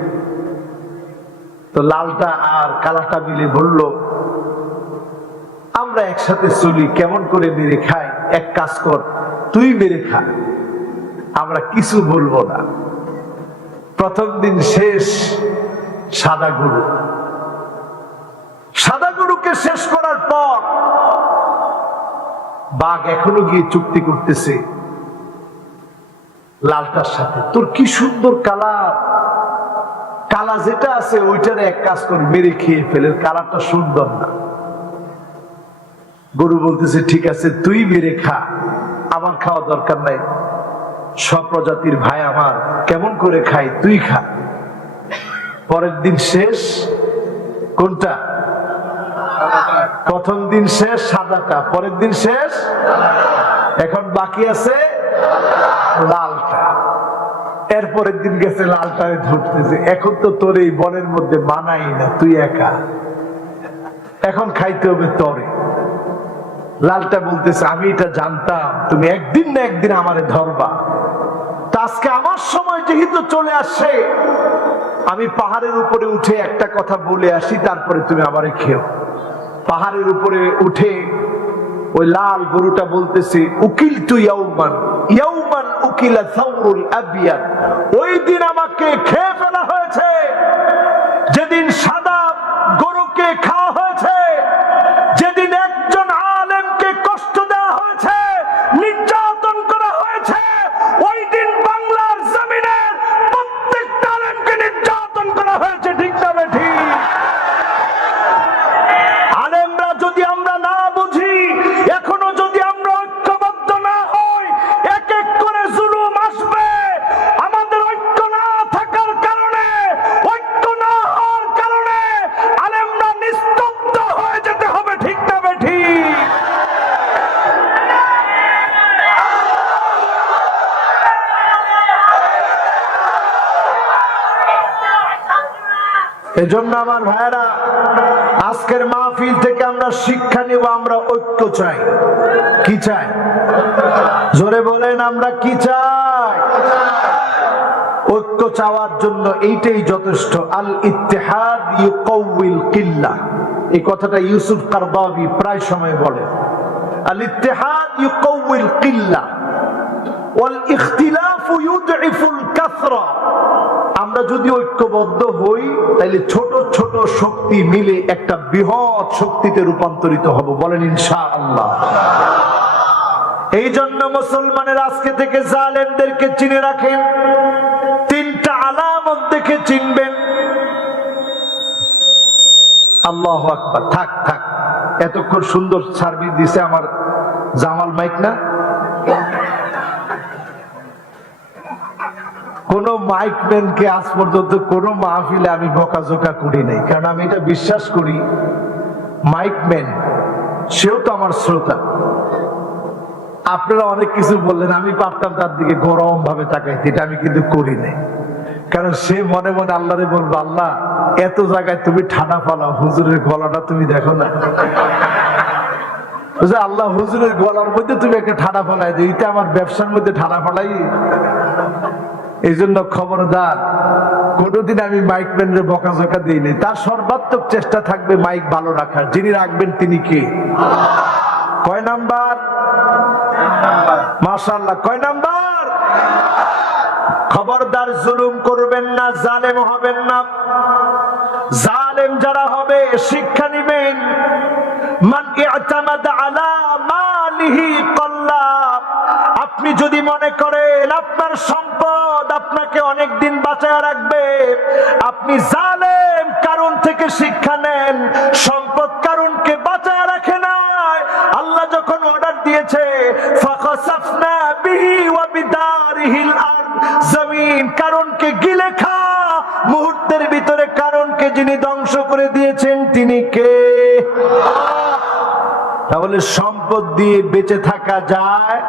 তো লালটা আর কালাটা মিলে বলল আমরা একসাথে চলি, কেমন করে মেরে খাই? এক কাজ কর, তুই মেরে খা, আমরা কিছু বলবো না। প্রথম দিন শেষ। সাদা গরু, সাদা গরুকে শেষ করার পর বাঘ এখনো গিয়ে চুক্তি করতেছে লালটার সাথে, তোর কি সুন্দর কালার, কালা যেটা আছে ওইটারে এক কাজ করে মেরে খেয়ে ফেলে, কালারটা সুন্দর না। গরু বলতেছে ঠিক আছে তুই মেরে খা, আমার খাওয়া দরকার নাই। সব প্রজাতির ভাই আমার, কেমন করে খাই, তুই খা। পরের দিন শেষ কোনটা? প্রথম দিন শেষ সাদাটা, পরের দিন শেষ, এখন বাকি আছে লালটা। এরপরের দিন গেছে লালটা ধরতেছে, এখন তো তোর এই বনের মধ্যে মানাই না, তুই একা, এখন খাইতে হবে তরে। লালটা বলতেছে আমি এটা জানতাম তুমি একদিন না একদিন আমারে ধরবা, তা আজকে আমার সময় যেহেতু চলে আসছে, আমি পাহাড়ের উপরে উঠে একটা কথা বলে আসি, তারপরে তুমি আমারে খেও। পাহাড়ের উপরে উঠে ওই লাল গরুটা বলতেছে উকিল তু ইয়াউমান ইয়াউমান উকিলা সাউরুল আবিয়াদ, ওই দিন আমাকে খেয়ে ফেলা হয়েছে যেদিন সাদা গরুকে খাওয়া হয়েছে, যেদিন একজন আলেমকে কষ্ট দেওয়া হয়েছে, নির্যাতন করা হয়েছে, ওই দিন বাংলার জমিনের প্রত্যেকটা আলেমকে নির্যাতন করা হয়েছে। ঠিক না ঠিক? আলেমরা যদি আমরা না বুঝি, এখনো যদি আমরা ঐক্যবদ্ধ না হই, এক এক করে জুলুম আসবে। আমাদের ঐক্য না থাকার কারণে, ঐক্য না হওয়ার কারণে আলেমরা নিস্তব্ধ হয়ে যেতে হবে। ঠিক না ঠিক? এজন্য আমার ভাইয়েরা, আজকের মাহফিল থেকে আমরা শিক্ষা নিব, আমরা ঐক্য চাই। কি চাই? জোরে বলেন, আমরা কি চাই? ঐক্য চাওয়ার জন্য এইটাই যথেষ্ট। আল ইত্তেহাদ ইউকাউইল কিল্লাহ, এই কথাটা ইউসুফ কারদাবী প্রায় সময় বলে। আল ইত্তেহাদ ইউকাউইল কিল্লাহ ওয়াল ইখতিলাফ ইউদঈফুল কাসরা। আমরা যদি ঐক্যবদ্ধ হই, তাহলে ছোট ছোট শক্তি মিলে একটা বৃহৎ শক্তিতে রূপান্তরিত হব। বলেন ইনশাআল্লাহ। এই জন্য মুসলমানের আজকে থেকে জালেমদেরকে চিনে রাখেন, তিনটা আলামত দেখে চিনবেন। আল্লাহু আকবার। থাক থাক, এতক্ষণ সুন্দর সার্ভিস দিছে আমার জামাল মাইক না? কোন মাইকম্যানকে আজ পর্যন্ত কোন মাহফিলে আমি বকাঝোকা করি নাই, কারণ আমি এটা বিশ্বাস করি মাইকম্যান সেও তো আমার শ্রোতা। আপনারা অনেক কিছু বললেন, আমি পারতাম তার দিকে গরম ভাবে তাকাইতে, এটা আমি কিন্তু করি নাই, কারণ সে মনে মনে আল্লাহরে বলবো, আল্লাহ এত জায়গায় তুমি ঠাডা ফালাও, হুজুরের গলাটা তুমি দেখো না। আল্লাহ হুজুরের গলার মধ্যে তুমি একটা ঠাডা ফালাই দিই, এটা আমার ব্যবসার মধ্যে ঠাডা ফালাই। এই জন্য খবরদার, কোনোদিন আমি মাইকম্যানের বকাঝকা দিই নাই। তার সর্বাত্মক চেষ্টা থাকবে মাইক ভালো রাখার। যিনি রাখবেন তিনি কে? কয় নাম্বার? মাশাআল্লাহ। কয় নাম্বার? খবরদার জুলুম করবেন না, জালেম হবেন না। জালেম যারা হবে শিক্ষা নিবেন। মান ইআতামাদা আলা মালিহি কাল্লাব। আপনি যদি মনে করেন আপনার সম্পদ আপনাকে অনেক দিন বাঁচায় রাখবে, আপনি জালেম কারণ থেকে শিক্ষা নেন। সম্পদ কারণকে বাঁচায় রাখে না। আল্লাহ যখন অর্ডার দিয়েছে ফাখাসাফনা বিহি ওয়া বিদারিহিল আরদ, জমিন কারণকে গিলে খা, মুহূর্তের ভিতরে কারণকে যিনি ধ্বংস করে দিয়েছেন তিনি কে? তাহলে সম্পদ দিয়ে বেঁচে থাকা যায়?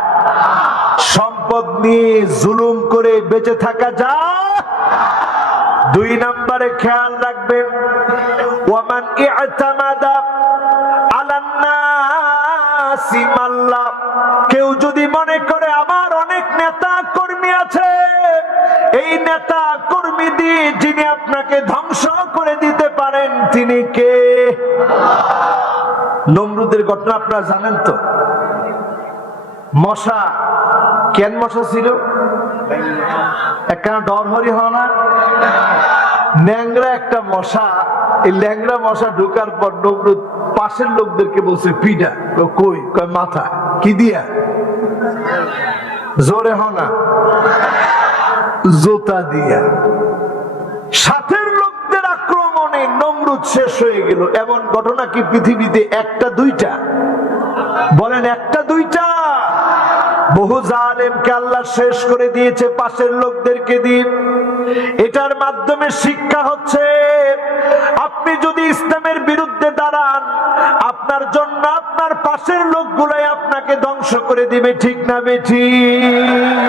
সম্পদ নিয়ে জুলুম করে বেঁচে থাকা যায়? দুই নম্বরে খেয়াল রাখবেন, ওয়ামান ইআতামাদা আলান নাসি মাল্লা। কেউ যদি মনে করে আমার অনেক নেতা কর্মী আছে, এই নেতা কর্মী দিয়ে যিনি আপনাকে ধ্বংস করে দিতে পারেন তিনি কে? নমরুদের ঘটনা আপনারা জানেন তো। মশা, কেন মশা ছিল? একখানা ডরহরি হয় না, ন্যাংরা একটা মশা। এই ল্যাংরা মশা ঢোকার পর নমরুদ পাশের লোকদেরকে বলছে পিডা। কই? কয় মাথা। কি দিয়া? জোরে হয় না, জোতা দিয়া। সাথের লোকদের আক্রমণে নমরুদ শেষ হয়ে গেল। এমন ঘটনা কি পৃথিবীতে একটা দুইটা? বলেন একটা দুইটা? বহু বহু জালেমকে আল্লাহ শেষ করে দিয়েছে পাশের লোকদেরকে দিয়ে। এটার মাধ্যমে শিক্ষা হচ্ছে, আপনি যদি ইসলামের বিরুদ্ধে দাঁড়ান, আপনার জন্য আপনার পাশের লোকগুলাই আপনাকে ধ্বংস করে দিবে, ঠিক না বেঠিক?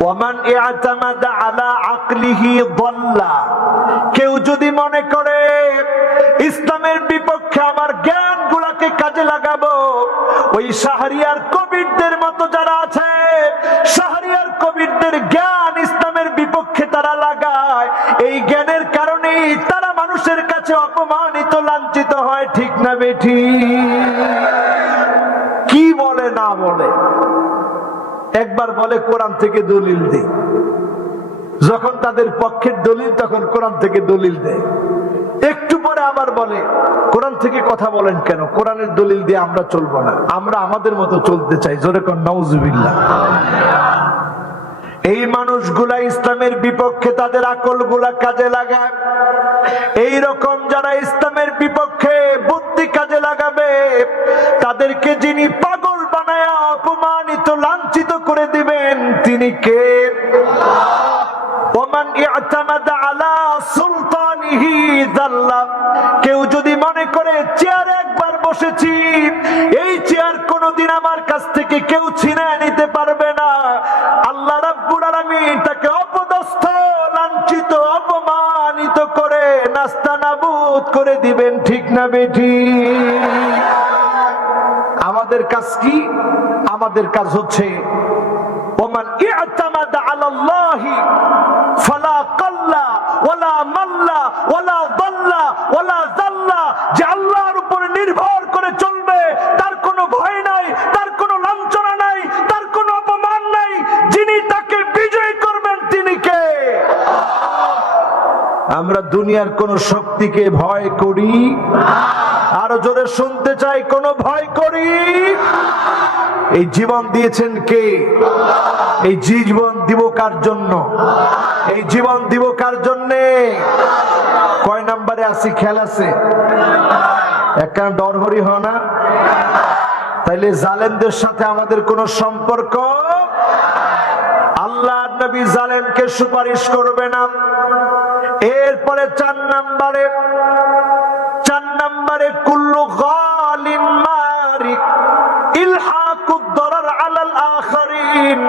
ওয়ামান ইয়াতামাদা আলা আকলিহি দাল্লা, কেউ যদি মনে করে ইসলামের বিপক্ষে আমার জ্ঞানগুলোকে কাজে লাগাবো, ওই শাহরিয়ার কবিরদের মতো যারা আছে, শাহরিয়ার কবিরদের জ্ঞান ইসলামের বিপক্ষে তারা লাগায়, এই জ্ঞানের কারণেই তারা মানুষের কাছে অপমানিত, লাঞ্ছিত হয়, ঠিক না বেঠিক? কি বলে না বলে, একবার বলে কোরআন থেকে দলিল দে, যখন তাদের পক্ষের দলিল তখন কোরআন থেকে দলিল দেয়, একটু পরে আবার বলে কোরআন থেকে কথা বলেন কেন, কোরআনের দলিল দিয়ে আমরা চলবো না, আমরা আমাদের মতো চলতে চাই। জোরে কোন নাউজুবিল্লাহ। এই মানুষগুলা ইসলামের বিপক্ষে তাদের আকলগুলা কাজে লাগায়। এই রকম যারা ইসলামের বিপক্ষে বুদ্ধি কাজে লাগাবে, তাদেরকে যিনি পাগল বানায়া অপমানিত, লাঞ্ছিত করে দিবেন তিনি কে? ওমান ইয়াতামাদা আলা সুলতানিহি যাল্লা, কেউ যদি মনে করে চেয়ারে একবার বসেছি, এই চেয়ার কোনদিন আমার কাছ থেকে কেউ ছিনিয়ে নিতে পারবে না, আল্লাহ রাব্বুল আলামিন তাকে অপদস্থ, লাঞ্ছিত, অপমানিত করে নাস্তানাবুদ করে দিবেন, ঠিক না বেঠিক? আমাদের কাজ কি? আমাদের কাজ হচ্ছে ওমান ইয়াতামাদা আলাল্লাহি ফালা কাল্লা ওয়ালা মাল্লা ওয়ালা দাল্লা ওয়ালা যাল্লা, যে আল্লাহর উপরে নির্ভর করে চলবে, তার কোনো ভয় নাই, তার কোনো লাঞ্ছনা নাই, তার কোনো অপমান নাই, যিনি তাকে বিজয় করবেন তিনি কে? আমরা দুনিয়ার কোন শক্তিকে ভয় করি? আরো জোরে শুনতে চাই, কোন ভয় করি? এই জীবন দিয়েছেন কে? এই জীবন দিব কার জন্য? এই জীবন দিব কার জন্যে? কয় নাম্বারে আছি খেয়াল আছে? একখান ডরহরি হয় না? তাইলে জালেমদের সাথে আমাদের কোন সম্পর্ক? আল্লাহ নবী জালেমকে সুপারিশ করবে না। এরপরে 4 নম্বরে কুল্লু গালিম মারিক ইলহাকুদ দরার আলাল আখারিন,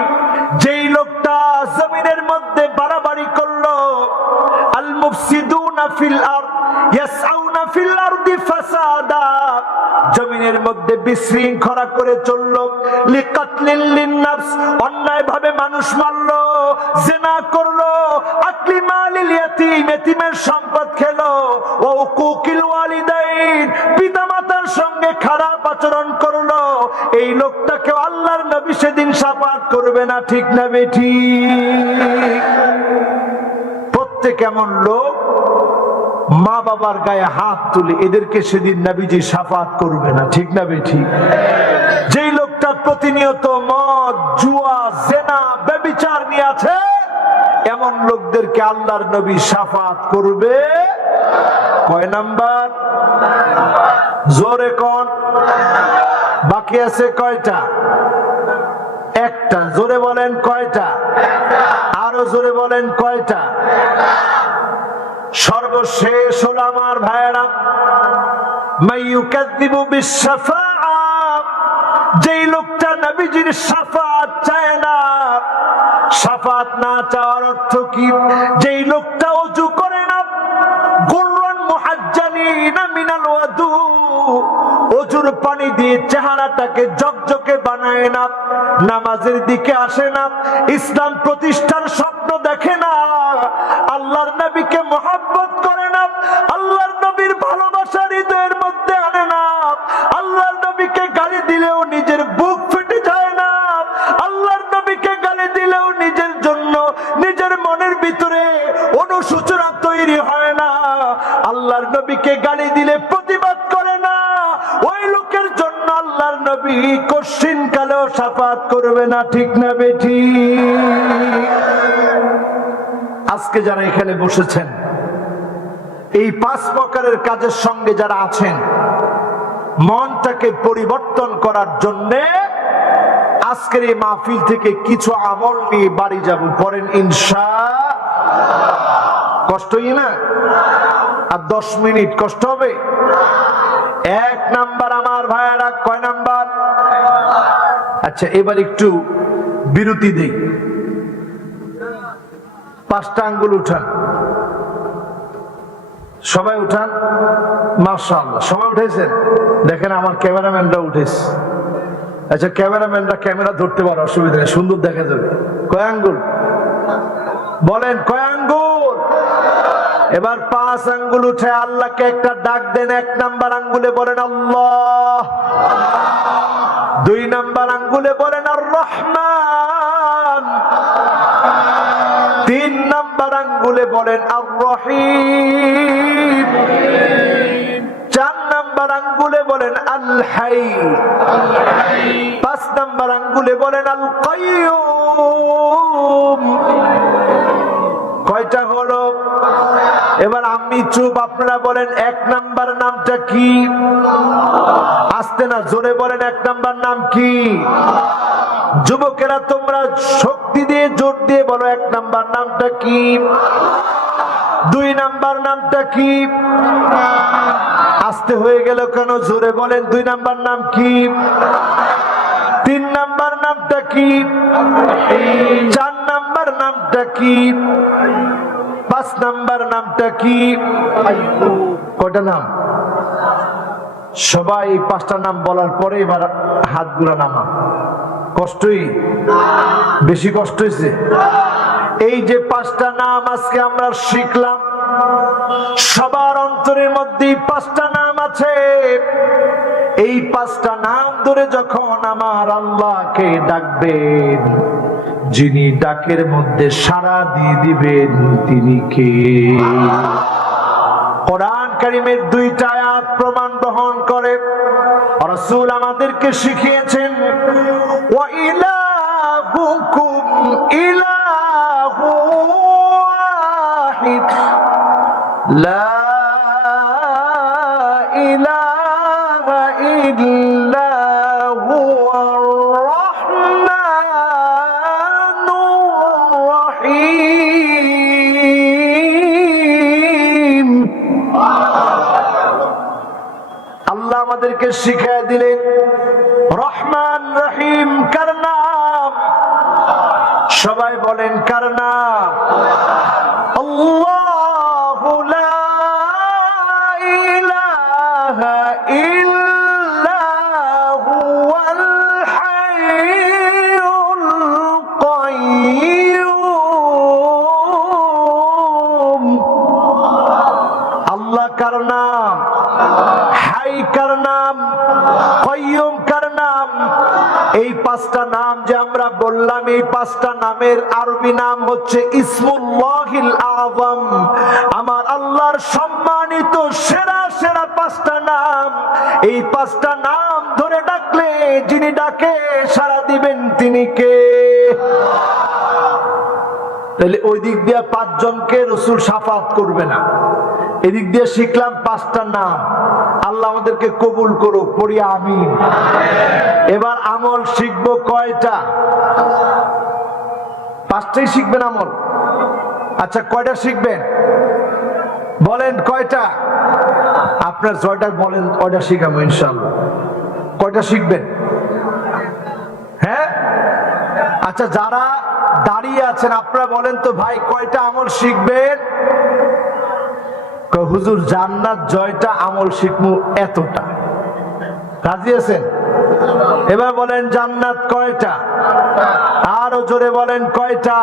যেই লোকটা জমিনের মধ্যে বাড়াবাড়ি করলো, আল মুফসিদুনা ফিল আরদ ইয়াসআউনা ফিল আরদি ফাসাদা, জমিনের মধ্যে বিশৃঙ্খলা করে চললো, লিকাতলিল লিন্নাফস, অন্যায় ভাবে মানুষ মারলো, জিনা করলো, আকলি মালিল ইয়াতীম, এতিমের সম্পদ খেলো, ওয়া উকুকিল ওয়ালিদাইন, পিতামাতার সঙ্গে খারাপ আচরণ করলো, এই লোকটাকে আল্লাহর নবী সেদিন শাফাআত করবে না, ঠিক না বেঠিক? প্রত্যেক এমন লোক মা বাবার গায়ে হাত তুলে, এদেরকে সেদিন নবীজি শাফাআত করবে না, ঠিক না বেঠিক? যেই লোকটা প্রতিনিয়ত মদ, জুয়া, জিনা, ব্যভিচার নিয়ে আছে, এমন লোকদেরকে আল্লাহর নবী শাফাআত করবে। কয় নাম্বার? জোরে কোন? বাকি আছে কয়টা? একটা। জোরে বলেন কয়টা? আরো জোরে বলেন কয়টা? সর্বশেষ হলো আমার ভাইয়েরা, মাইয়ুকাযযিবু বিশ-শাফাআ, যেই লোকটা নবীজির শাফাআত চায় না। শাফাআত না চাওয়ার অর্থ কি? যেই লোকটা ওযু করে না, গুররান মুহাজ্জালিনা মিনাল ওয়াদু, ওযুর পানি দিয়ে চেহারাটাকে ঝকঝকে বানায় না, নামাজের দিকে আসে না, ইসলাম প্রতিষ্ঠার স্বপ্ন দেখে না, আল্লাহর নবীকে মহব্বত করে না, আল্লাহর নবীর ভালোবাসা হৃদয়ের মধ্যে আনে না, আল্লাহর নবীকে গালি দিলেও নিজের বুক ফেটে যায় না, আল্লাহর নবীকে গালি দিলেও নিজের জন্য নিজের মনের ভিতরে অনুশোচনা তৈরি হয় না, আল্লাহর নবীকে গালি দিলে প্রতিবাদ করে না, ওই লোকের জন্য আল্লাহর নবী কশিন কালেও শাফাআত করবে না, ঠিক না বেঠিক? আজকে যারা এখানে বসেছেন, এই 5 প্রকারের কাজের সঙ্গে যারা আছেন, মনটাকে পরিবর্তন করার জন্য আজকের এই মাহফিল থেকে কিছু আমল নিয়ে বাড়ি যাব, পড়েন ইনশাআল্লাহ। কষ্টই না? আর 10 মিনিট কষ্ট হবে। 1 নাম্বার আমার ভাইয়ারা, কয় নাম্বার? আচ্ছা, এবার একটু বিরতি দেই। 5টা আঙ্গুল উঠান, সবাই উঠান। মাশাআল্লাহ, সবাই উঠেছেন। দেখেন আমার ক্যামেরাম্যানরা উঠেছে। আচ্ছা, ক্যামেরাম্যানরা ক্যামেরা ধরতে পারো, অসুবিধা নেই, সুন্দর দেখা যাবে। কয় আঙ্গুল বলেন? কয় আঙ্গুল? এবার 5 আঙ্গুল উঠে আল্লাহকে একটা ডাক দেন। 1 নাম্বার আঙ্গুলে বলেন আল্লাহ, 2 নাম্বার আঙ্গুলে বলেন আর রহমান, 3 নাম্বার আঙ্গুলে বলেন আর রহিম, 4 নাম্বার আঙ্গুলে বলেন আল হাই, 5 নাম্বার আঙ্গুলে বলেন আল কাইয়ুম। কয়টা হলো? এবার আমি চুপ, আপনারা বলেন 1 নাম্বার নামটা কি? আস্তে না, জোরে বলেন 1 নাম্বার নাম কি? যুবকেরা তোমরা শক্তি দিয়ে জোর দিয়ে বলো 1 নাম্বার নামটা কি? 2 নাম্বার নামটা কি? আস্তে হয়ে গেল কেন? জোরে বলেন 2 নাম্বার নাম কি? 3 নাম্বার নামটা কি? 4 নাম্বার নামটা কি? 5 নাম্বার নামটা কি? কয়টা নাম? সবাই এই 5টা নাম বলার পরে এবার হাতগুলো নামা। কষ্টই বেশি কষ্ট হয়েছে? এই যে 5টা নাম আজকে আমরা শিখলাম, সবার অন্তরের মধ্যে 5টা নাম আছে। এই 5টা নাম ধরে যখন আমার আল্লাহকে ডাকবেন, যিনি ডাকের মধ্যে সাড়া দিয়ে দিবেন তিনি কে? কোরআন কারীমের 2টা আয়াত প্রমাণ বহন করে। রাসূল আমাদেরকে শিখিয়েছেন, ওয়া ইলাহুকুম ইলাহু ওয়াহিদ লা ইলাহা ইল্লা হুয়ার রাহমানুর রহিম। আল্লাহ আমাদেরকে শিখিয়ে দিলেন রহমান রহিম কার নাম? সবাই বলেন কার নাম? আল্লাহু লা ইলাহা ইল্লা হুয়াল হাইয়ুল কাইয়্যুম। আল্লাহ কার নাম? হাই কার নাম? কাইয়্যুম কার নাম? এই 5টা নাম যে আমরা বললাম, এই 5টা নামের আরবি নাম হচ্ছে ইসমুল্লাহিল আযম। আমার আল্লাহর সম্মানিত সেরা সেরা 5টা নাম। এই 5টা নাম ধরে ডাকলে যিনি ডাকে সাড়া দিবেন তিনি কে? তাহলে ওই দিক দিয়ে 5 জনকে রাসূল শাফাত করবে না। এদিক দিয়ে শিখলাম 5টা নাম। আল্লাহ আমাদেরকে কবুল করুক, পড়ি আমিন। এবার আমল শিখবো কয়টা? 5টাই শিখবেন আমল। আচ্ছা, কয়টা শিখবেন বলেন? কয়টা? আপনার জয়টা বলেন, কয়টা শিখাবো ইনশাআল্লাহ। কয়টা শিখবেন? হ্যাঁ, আচ্ছা, যারা দাঁড়িয়ে আছেন আপনারা বলেন তো ভাই, কয়টা আমল শিখবেন? হুজুর জান্নাত জয়টা আমল শিখবো এতটা। রাজি আছেন? এবার বলেন জান্নাত কয়টা? আরো জোরে বলেন কয়টা?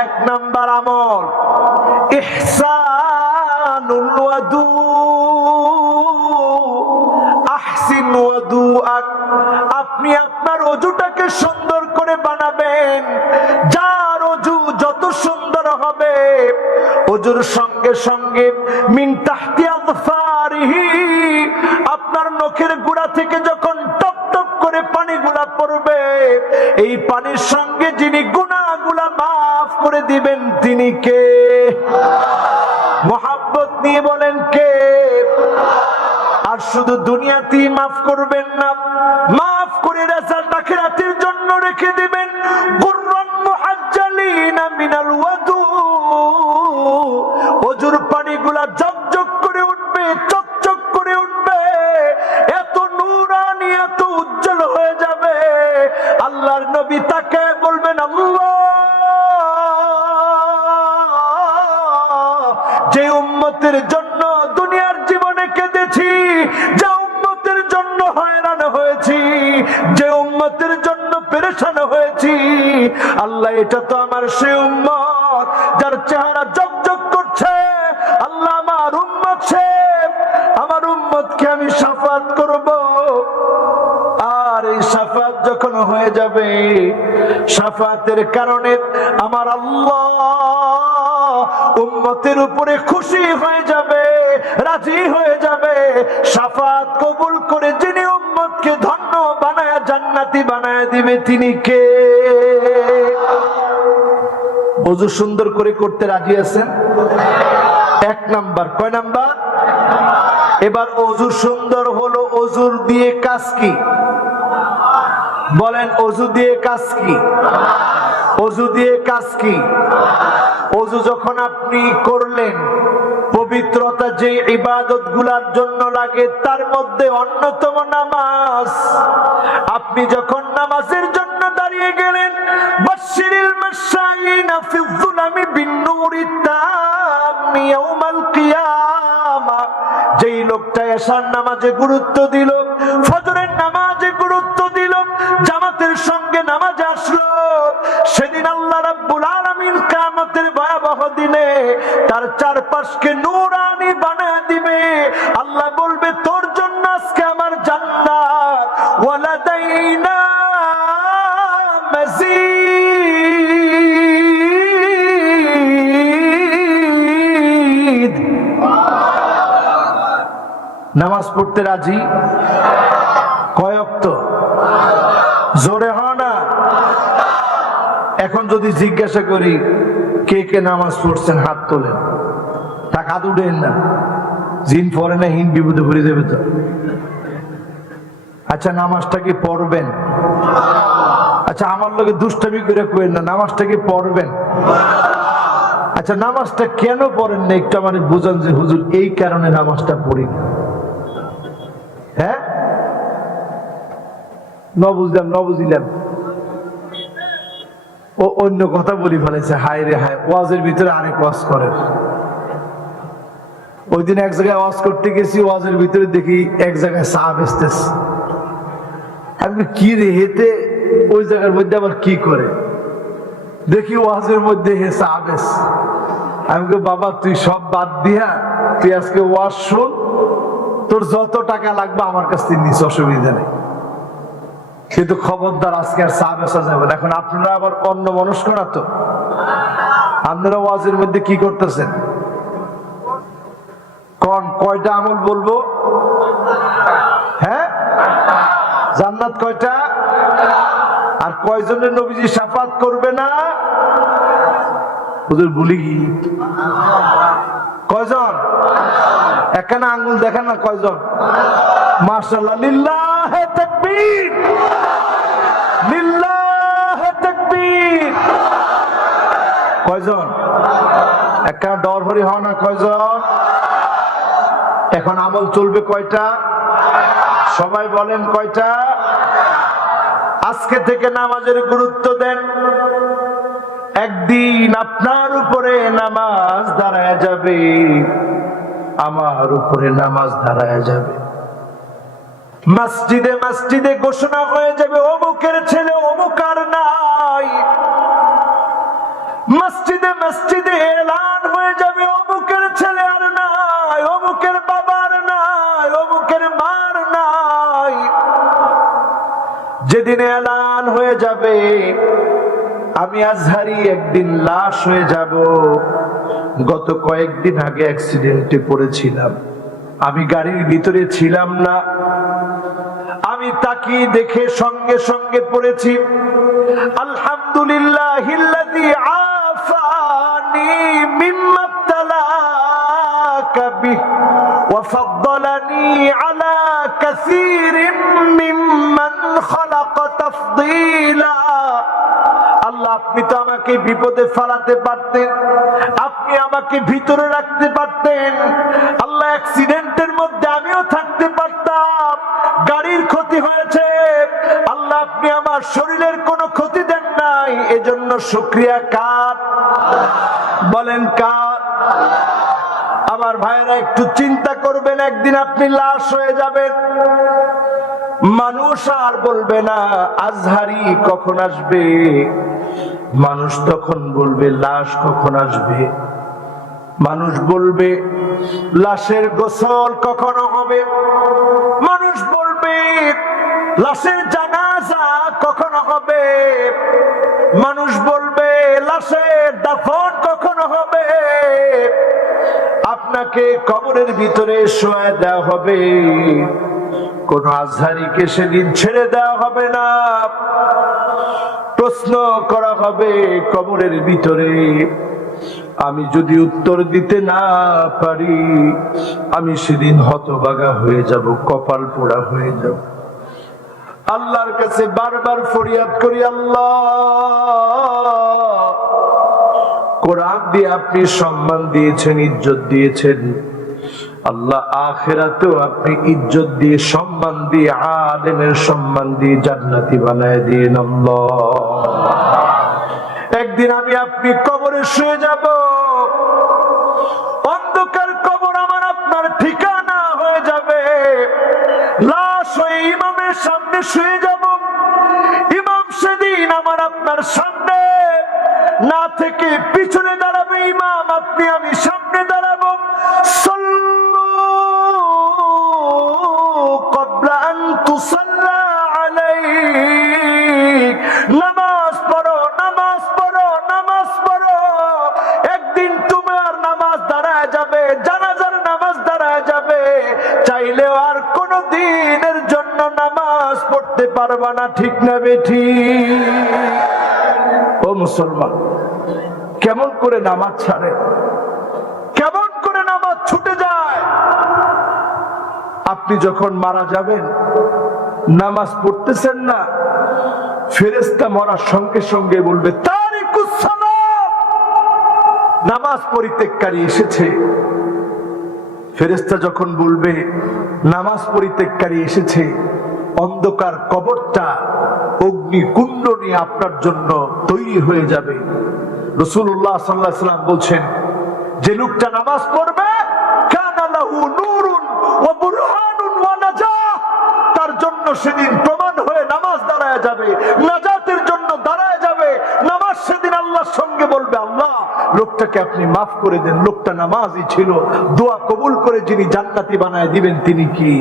1 নাম্বার আমল ইহসানুল ওয়াদু, আহসিন ওয়াদুআক। আপনি আপনার ওযুটাকে সুন্দর করে বানাবেন। যার ওযু যত সুন্দর হবে, ওযুর সঙ্গে সঙ্গে মিন তাহতি আযফারিহি, আপনার নখের গোড়া থেকে যখন টপ টপ করে পানিগুলা পড়বে, এই পানির সঙ্গে যিনি গুনাহগুলা মাফ করে দিবেন তিনি কে? মোহাব্বত নিয়ে বলেন কে? আর আর শুধু দুনিয়াতেই মাফ করবেন না, মাফ করে রেজাল্ট আখিরাতের জন্য রেখে দিবেন। গুররান মুহাজ্জালিনা মিনাল ওয়াদু, ওজুর পানিগুলা ঝকঝক করে উঠবে, চকচক করে উঠবে, এত নূরানি, এত উজ্জ্বল হয়ে যাবে। আল্লাহর নবী তাকে বলবেন, আল্লাহ, যে উম্মতের জন্য দুনিয়ার জীবনে কেঁদেছি, যে উম্মতের জন্য হয়রান হয়েছি, যে উম্মতের জন্য পেরেশান হয়েছি, আল্লাহ এটা তো আমার সেই উম্মত যার চেহারা ঝকঝক করছে। আল্লাহ আমার উম্মত সে, আমার উম্মতকে আমি শাফাত করব। আর এই শাফাত যখন হয়ে যাবে, শাফাতের কারণে আমার আল্লাহ উম্মতের উপরে খুশি হয়ে যাবে, রাজি হয়ে যাবে। শাফাত কবুল করে যিনি উম্মতকে ধন্য বানায় জান্নাতি বানায় দিবে, তিনি কে? ওযু সুন্দর করে করতে রাজি আছেন? এক নাম্বার। কয় নাম্বার? এবার ওযু সুন্দর হলো, ওযুর দিয়ে কাজ কি? বলেন, ওযু দিয়ে কাজ কি? ওযু দিয়ে কাজ কি? ওযু যখন আপনি করলেন, পবিত্রতা যে ইবাদত গুলার জন্য লাগে তার মধ্যে অন্যতম নামাজ। আপনি যখন নামাজের জন্য দাঁড়িয়ে গেলেন, বাশশিরিল মাশাইনা ফিয-যুলামি বিন-নূরি তাম্মি ইয়াউমাল কিয়ামা। যেই লোকটা এশার নামাজে গুরুত্ব দিল, ফজরের নামাজে গুরুত্ব দিল, জামাতের সঙ্গে নামাজে আসলো, সেদিন আল্লাহ রাব্বুল আলামিন কিয়ামতের ভয়াবহ দিনে তার চারপাশকে নূরানি বানায় দিবে। আল্লাহ বলবে, তোর জন্য আজকে আমার জান্নাত, ওয়ালাদাইনা মাজিদ। নামাজ পড়তে রাজি? কয় ওয়াক্ত? জোরে হয় না? এখন যদি জিজ্ঞাসা করি কে কে নামাজ পড়ছেন, হাত তোলেন। টাকা উঠেন না, জিন পড়ে না, হিন বিপদে পড়ে যাবে তো। আচ্ছা, নামাজটা কি পড়বেন? আচ্ছা, আমার লোকে দুষ্টামি করে কইেন না, নামাজটা কি পড়বেন? আচ্ছা, নামাজটা কেন পড়েন না একটু আমার বুঝান যে হুজুর এই কারণে নামাজটা পড়ি না। হ্যাঁ, ন বুঝিলাম ও অন্য কথা বলি ফেলেছে। হায় রে হায়, ওয়াজের ভিতরে আরেক ওয়াজ করে। ওই দিন এক জায়গায় ওয়াজ করতে গেছি, ওয়াজের ভিতরে দেখি এক জায়গায় চা বেচতেছে। আমি কি রে, হেতে ওই জায়গার মধ্যে আবার কি করে? দেখি ওয়াজের মধ্যে হে চা বেচ। আমি বলি, বাবা তুই সব বাদ দিয়া তুই আজকে ওয়াজ শোন, তোর যত টাকা লাগবে আমার কাছ থেকে নিস, অসুবিধা নেই, কিন্তু খবরদার আজকে আর চা বেচা যাবে না। এখন আপনারা আবার অন্য মনস্ক না তো? আপনারা ওয়াজের মধ্যে কি করতেছেন? কয়টা আমল বলবো? হ্যাঁ, জান্নাত কয়টা? আর কয়জনের নবীজি শাফাত করবে না? হুজুর ভুলি কি? কয়জন? একখানা আঙ্গুল দেখেন না, কয়জন? মাশাআল্লাহ, লিল্লাহে তাকবীর, লিল্লাহে তাকবীর। কয়জন? একখানা ডর ভরি হও না, কয়জন? এখন আমল চলবে কয়টা? সবাই বলেন কয়টা? আজকে থেকে নামাজের গুরুত্ব দেন। একদিন আপনার উপরে নামাজ দাঁড়ায় যাবে, আমার উপরে নামাজ দাঁড়ায় যাবে। মসজিদে মসজিদে ঘোষণা হয়ে যাবে, অমুকের ছেলে অমুক আর নাই। মসজিদে মসজিদে এলান হয়ে যাবে, অমুকের ছেলে আর নাই, অমুকের বাবার নাই, অমুকের মার নাই। যেদিন এলান হয়ে যাবে, আমি আজহারি একদিন লাশ হয়ে যাব। গত কয়েকদিন আগে অ্যাক্সিডেন্টে পড়েছিলাম, আমি গাড়ির ভিতরে ছিলাম না, আমি তাকিয়ে দেখে সঙ্গে সঙ্গে পড়েছি। আলহামদুলিল্লাহিল্লাযী আফানি মিম্মা ইবতালাকা বিহি ওয়া ফাদ্দালানি আলা কাসীরিম মিম্মান খালাক তাফদীলা। আল্লাহ, আপনি তো আমাকে বিপদে ফেলাতে পারতেন, আপনি আমাকে ভিতরে রাখতে পারতেন। আল্লাহ, অ্যাক্সিডেন্টের মধ্যে আমিও থাকতে পারতাম, গাড়ির ক্ষতি হয়েছে, আল্লাহ আপনি আমার শরীরের কোনো ক্ষতি দেন নাই, এজন্য শুকরিয়া কার? বলেন কার? আমার ভাইরা একটু চিন্তা করবেন, একদিন আপনি লাশ হয়ে যাবেন, মানুষ আর বলবে না আজহারি কখন আসবে, মানুষ তখন বলবে লাশ কখন আসবে, মানুষ বলবে লাশের গোসল কখনো হবে, মানুষ বলবে লাশের জানাজা কখনো হবে, মানুষ বলবে লাশের দাফন কখনো হবে। আপনাকে কবরের ভিতরে শোয়া দেওয়া হবে, কোন আজহারিকে সেদিন ছেড়ে দেওয়া হবে না। প্রশ্ন করা হবে কবরের ভিতরে, আমি যদি উত্তর দিতে না পারি, আমি সেদিন হতভাগা হয়ে যাব, কপাল পোড়া হয়ে যাব। আল্লাহর কাছে বারবার ফরিয়াদ করি, আল্লাহ, কোরআন দিয়ে আপনি সম্মান দিয়েছেন, ইজ্জত দিয়েছেন, আল্লাহ আখিরাতেও আপনি ইজ্জত দিয়ে, সম্মান দিয়ে, আলেমের সম্মান দিয়ে জান্নাতি বানায় দিন আল্লাহ। একদিন আমি আপনি কবরে শুয়ে যাব, অন্ধকার কবর আমার আপনার ঠিকানা হয়ে যাবে, লাশ হয়ে ইমামের সামনে শুয়ে যাব, ইমাম সেদিন আমার আপনার সামনে না থেকে পিছনে দাঁড়াবে ইমাম, আপনি আমি সামনে দাঁড়াবো। নামাজ পড়ো, নামাজ পড়ো, নামাজ পড়ো। একদিন তোমার নামাজ দাঁড়ায় যাবে, জানাজার নামাজ দাঁড়ায় যাবে, চাইলেও আর কোন দিনের জন্য নামাজ পড়তে পারবা না, ঠিক না বেঠি? ও মুসলমান, কেমন করে নামাজ ছাড়ে, কেমন করে নামাজ ছুটে যায়? আপনি যখন মারা যাবেন, নামাজ পড়তেছেন না, ফেরেশতা মরার সঙ্গে সঙ্গে বলবে তারিকুস সালাত, নামাজ পরিত্যাগকারী এসেছে। ফেরেশতা যখন বলবে নামাজ পরিত্যাগকারী এসেছে, অন্ধকার কবরটা অগ্নিকুণ্ড নিয়ে আপনার জন্য তৈরি হয়ে যাবে। রাসূলুল্লাহ সাল্লাল্লাহু আলাইহি ওয়াসাল্লাম বলছেন, যে লোকটা নামাজ পড়বে কানা লাহু নূরুন ওয়া বুরহানুন ওয়া নাজাহ, তার জন্য সেদিন প্রমাণ হয়ে নামাজ দাঁড়ায় যাবে, নাজাতের জন্য দাঁড়ায় যাবে। নামাজ সেদিন আল্লাহর সঙ্গে বলবে, আল্লাহ লোকটাকে আপনি মাফ করে দেন, লোকটা নামাজই ছিল, দোয়া কবুল করে যিনি জান্নাতি বানায় দিবেন তিনি কি?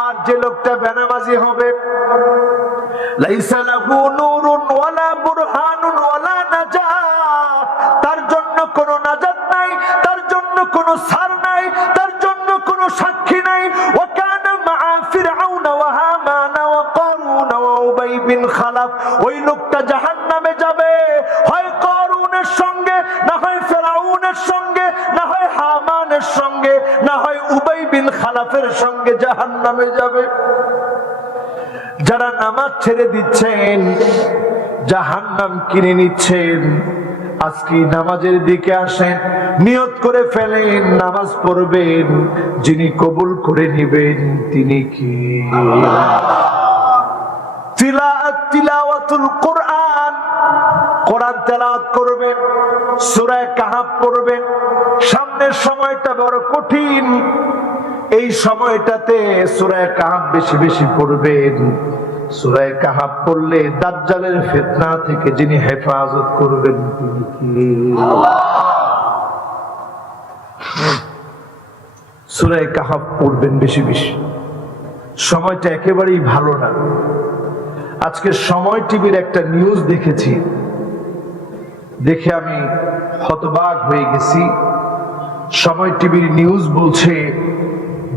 আর যে লোকটা বেনামাজি হবে, লাইসা লাহু নূরুন ওয়ালা বুরহানুন ওয়ালা নাজাহ, তার জন্য কোনো নাজাত নাই, তার জন্য কোনো ছার নাই, তার জন্য কোনো সাক্ষী নাই। ওয়া কানা মাআ ফিরআউন ওয়া হামান ওয়া কারুন ওয়া উবাই বিন খালাফ, ওই লোকটা জাহান্নামে যাবে, হয় কারুনের সঙ্গে, না হয় ফিরআউনের সঙ্গে, না হয় হামানের সঙ্গে, না হয় উবাই বিন খালাফের সঙ্গে জাহান্নামে যাবে। যারা নামাজ ছেড়ে দিচ্ছেন, জাহান্নাম কিনে নিচ্ছেন, আজকে নামাজের দিকে আসেন, নিয়ত করে ফেলেন নামাজ পড়বেন, যিনি কবুল করে নেবেন তিনি কি? তিলাওয়াতুল কোরআন, কোরআন তেলাওয়াত করবেন, সূরা কাহাফ পড়বেন। সামনের সময়টা বড় কঠিন, এই সময়টাতে সূরা কাহাফ বেশি বেশি পড়বেন। সূরা কাহাফ পড়লে দাজ্জালের ফিতনা থেকে যিনি হেফাজত করবেন তিনি কি? সূরা কাহাফ পড়বেন বেশি বেশি। সময়টা একেবারেই ভালো না। আজকে সময় টিভির একটা নিউজ দেখেছি, দেখে আমি হতবাক হয়ে গেছি। সময় টিভির নিউজ বলছে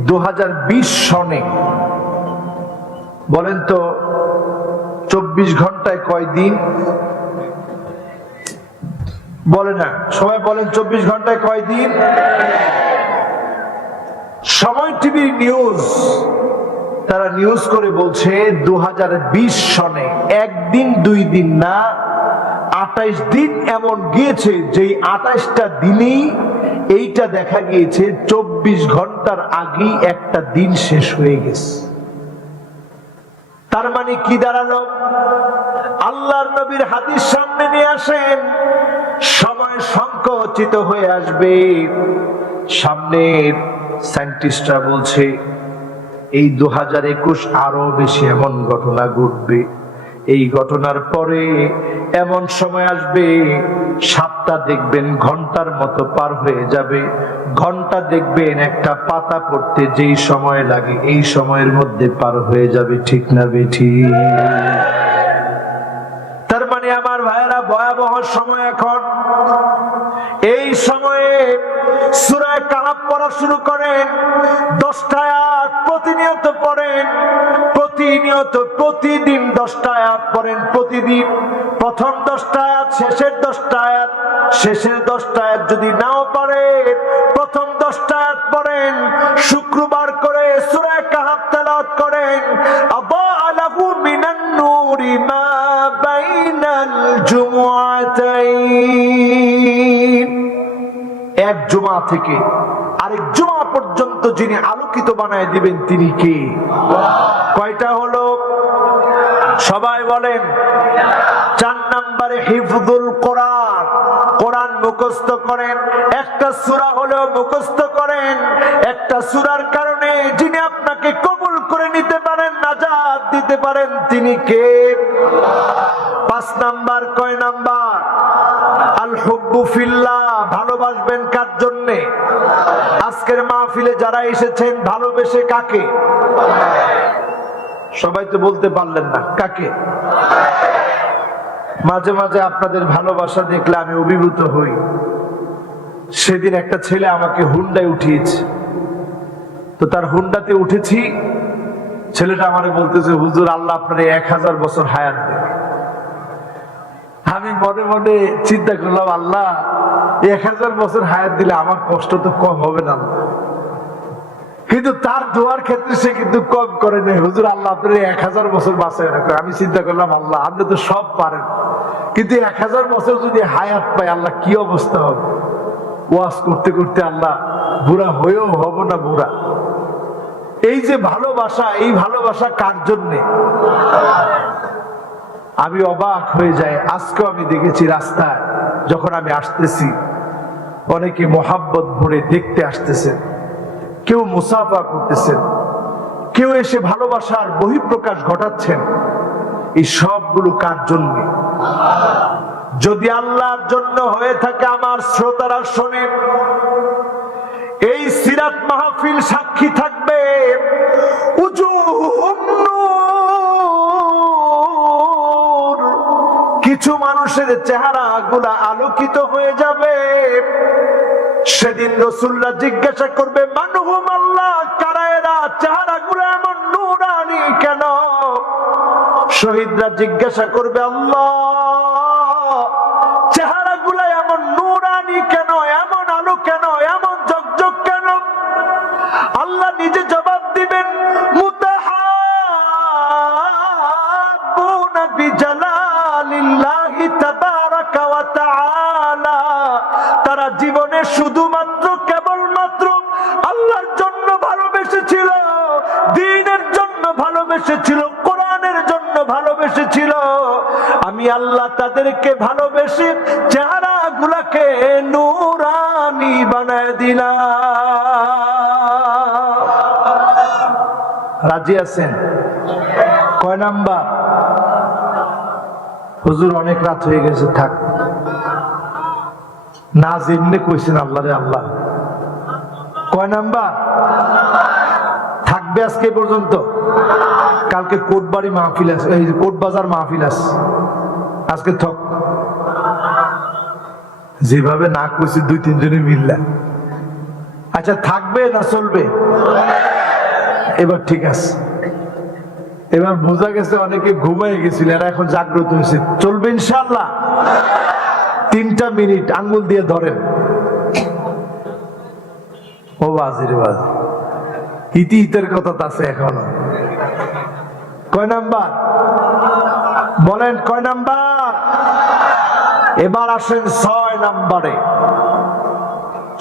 2020 সনে, বলেন তো 24 ঘন্টায় কয় দিন? বলে না, সবাই বলেন 24 ঘন্টায় কয় দিন? সময় টিভির নিউজ, তারা নিউজ করে বলছে 2020 সনে একদিন 2 দিন না 28 দিন এমন গিয়েছে, যেই 28টা দিনই এইটা দেখা গিয়েছে 24 ঘন্টার আগেই একটা দিন শেষ হয়ে গেছে। তার মানে কি দাঁড়ালো? আল্লাহর নবীর হাদিস সামনে নিয়ে আসেন, সময় সংকুচিত হয়ে আসবে। সামনে সায়েন্টিস্টরা বলছে এই 2021 আরো বেশি এমন ঘটনা ঘটবে। এই ঘটনার পরে এমন সময় আসবে, সাতটা দেখবেন ঘন্টার মতো পার হয়ে যাবে, ঘন্টা দেখবেন একটা পাতা পড়তে যেই সময় লাগে এই সময়ের মধ্যে পার হয়ে যাবে। ঠিক না বেঠি? তার মানে আমার ভাইয়েরা, ভয়াবহ সময় এখন। এই সময়ে সূরা কাহফ পড়া শুরু করেন, 10টা আয়াত প্রতিনিয়ত পড়েন, প্রতিনিয়ত প্রতিদিন 10টা আয়াত পড়েন। প্রতিদিন প্রথম 10টা আয়াত, শেষের 10টা আয়াত, শেষের 10টা আয়াত যদি নাও পারেন প্রথম 10টা আয়াত পড়েন। শুক্রবার করে সূরা কাহফ তেলাওয়াত করেন। আযা লাহু মিনান নূরি মা বাইনাল জুমআতাইন, এক জুমা থেকে আরেক জুমা পর্যন্ত যিনি আলোকিত বানায় দিবেন তিনি কে? কয়টা হলো? সবাই বলেন। 4 নম্বরে হিফজুল কোরআন, কোরআন মুখস্থ করেন। একটা সূরা হলেও মুখস্থ করেন। একটা সূরার কারণে যিনি আপনাকে কবুল করে নিতে পারেন, নাজাত দিতে পারেন, তিনি কে? 5 নাম্বার। কয় নাম্বার? আল হুব্বু ফিল্লাহ, ভালোবাসবেন কার জন্য? আজকের মাহফিলে যারা এসেছেন ভালোবেসে কাকে? সবাই তো বলতে পারলেন না কাকে। মাঝে মাঝে আপনাদের ভালোবাসা দেখলে আমি অভিভূত হই। সেদিন একটা ছেলে আমাকে হুন্ডায় উঠিয়েছে, তো তার হুন্ডাতে উঠেছি, ছেলেটা আমারে বলতেছে, হুজুর আল্লাহ আপনার 1000 বছর হায়াত দেবে। আমি মনে মনে চিন্তা করলাম, আল্লাহ 1000 বছর হায়াত দিলে আমার কষ্ট তো কম হবে না। কিন্তু তার দোয়ার ক্ষেত্রে সে কিন্তু কম করে নেই, হুজুর আল্লাহ আপনার 1000 বছর বাঁচায় রাখে। আমি চিন্তা করলাম, আল্লাহ আপনি তো সব পারেন, কিন্তু 1000 বছর যদি হায়াত পাই আল্লাহ কি অবস্থা হবে? ওয়াজ করতে করতে আল্লাহ বুড়া হয়েও হব না বুড়া। এই যে ভালোবাসা, এই ভালোবাসা কার জন্যে? আমি অবাক হয়ে যাই। আজকেও আমি দেখেছি রাস্তায় যখন আমি আসতেছি, অনেকে মোহাব্বত ভরে দেখতে আসতেছেন, কেউ মুসাফা করতেছেন, কেউ এসে ভালোবাসার বহিঃপ্রকাশ ঘটাচ্ছেন। এই সবগুলো কার জন্য? যদি আল্লাহর জন্য হয়ে থাকে আমার শ্রোতারা শোনেন, এই সিরাত মাহফিল সাক্ষী থাকবে। কিছু মানুষের চেহারা গুলা আলোকিত হয়ে যাবে। সেদিন রাসূলুল্লাহ জিজ্ঞাসা করবে, মানহুম আল্লাহ, কারা এরা? চেহারা গুলা এমন নূরানি কেন? শহীদরা জিজ্ঞাসা করবে, আল্লাহ চেহারা গুলা এমন নূরানি কেন, এমন আলো কেন, এমন ঝকঝক কেন? আল্লাহ নিজে জবাব দিবেন, মুতাহাব্বুনা বিজালালিল্লাহি তাবারাকা ওয়া তাআলা, তারা জীবনে শুধুমাত্র কেবলমাত্র আল্লাহর জন্য ভালোবেসেছিল, দ্বীনের জন্য ভালোবেসেছিল, কোরআনের জন্য ভালোবেসেছিল। আমি আল্লাহ তাদেরকে ভালোবেসে চেহারা গুলাকে নূরানি বানায় দিলাম। রাজি আছেন? কয় নাম্বার? হুজুর অনেক রাত হয়ে গেছে, থাক না জেনে কইছেন আল্লাহ রে আল্লাহ। কয় নাম্বার? থাকবে আজকে পর্যন্ত। কালকে কোটবাড়ি মাহফিল আছে, এই কোট বাজার মাহফিল আছে, আজকে থক। যেভাবে না কইছি 2-3 জনে মিললা। আচ্ছা থাকবে না চলবে? এবার ঠিক আছে। এবার বোঝা গেছে অনেকে ঘুমাই গেছিল, এরা এখন জাগ্রত হয়েছে। চলবে ইনশাআল্লাহ। 3টা মিনিট আঙ্গুল দিয়ে ধরেন। ও বাজি রে বাজি, ইতিহাসের কথা আছে এখনো। কয় নাম্বার বলেন, কয় নাম্বার? এবার আসেন 6 নাম্বারে।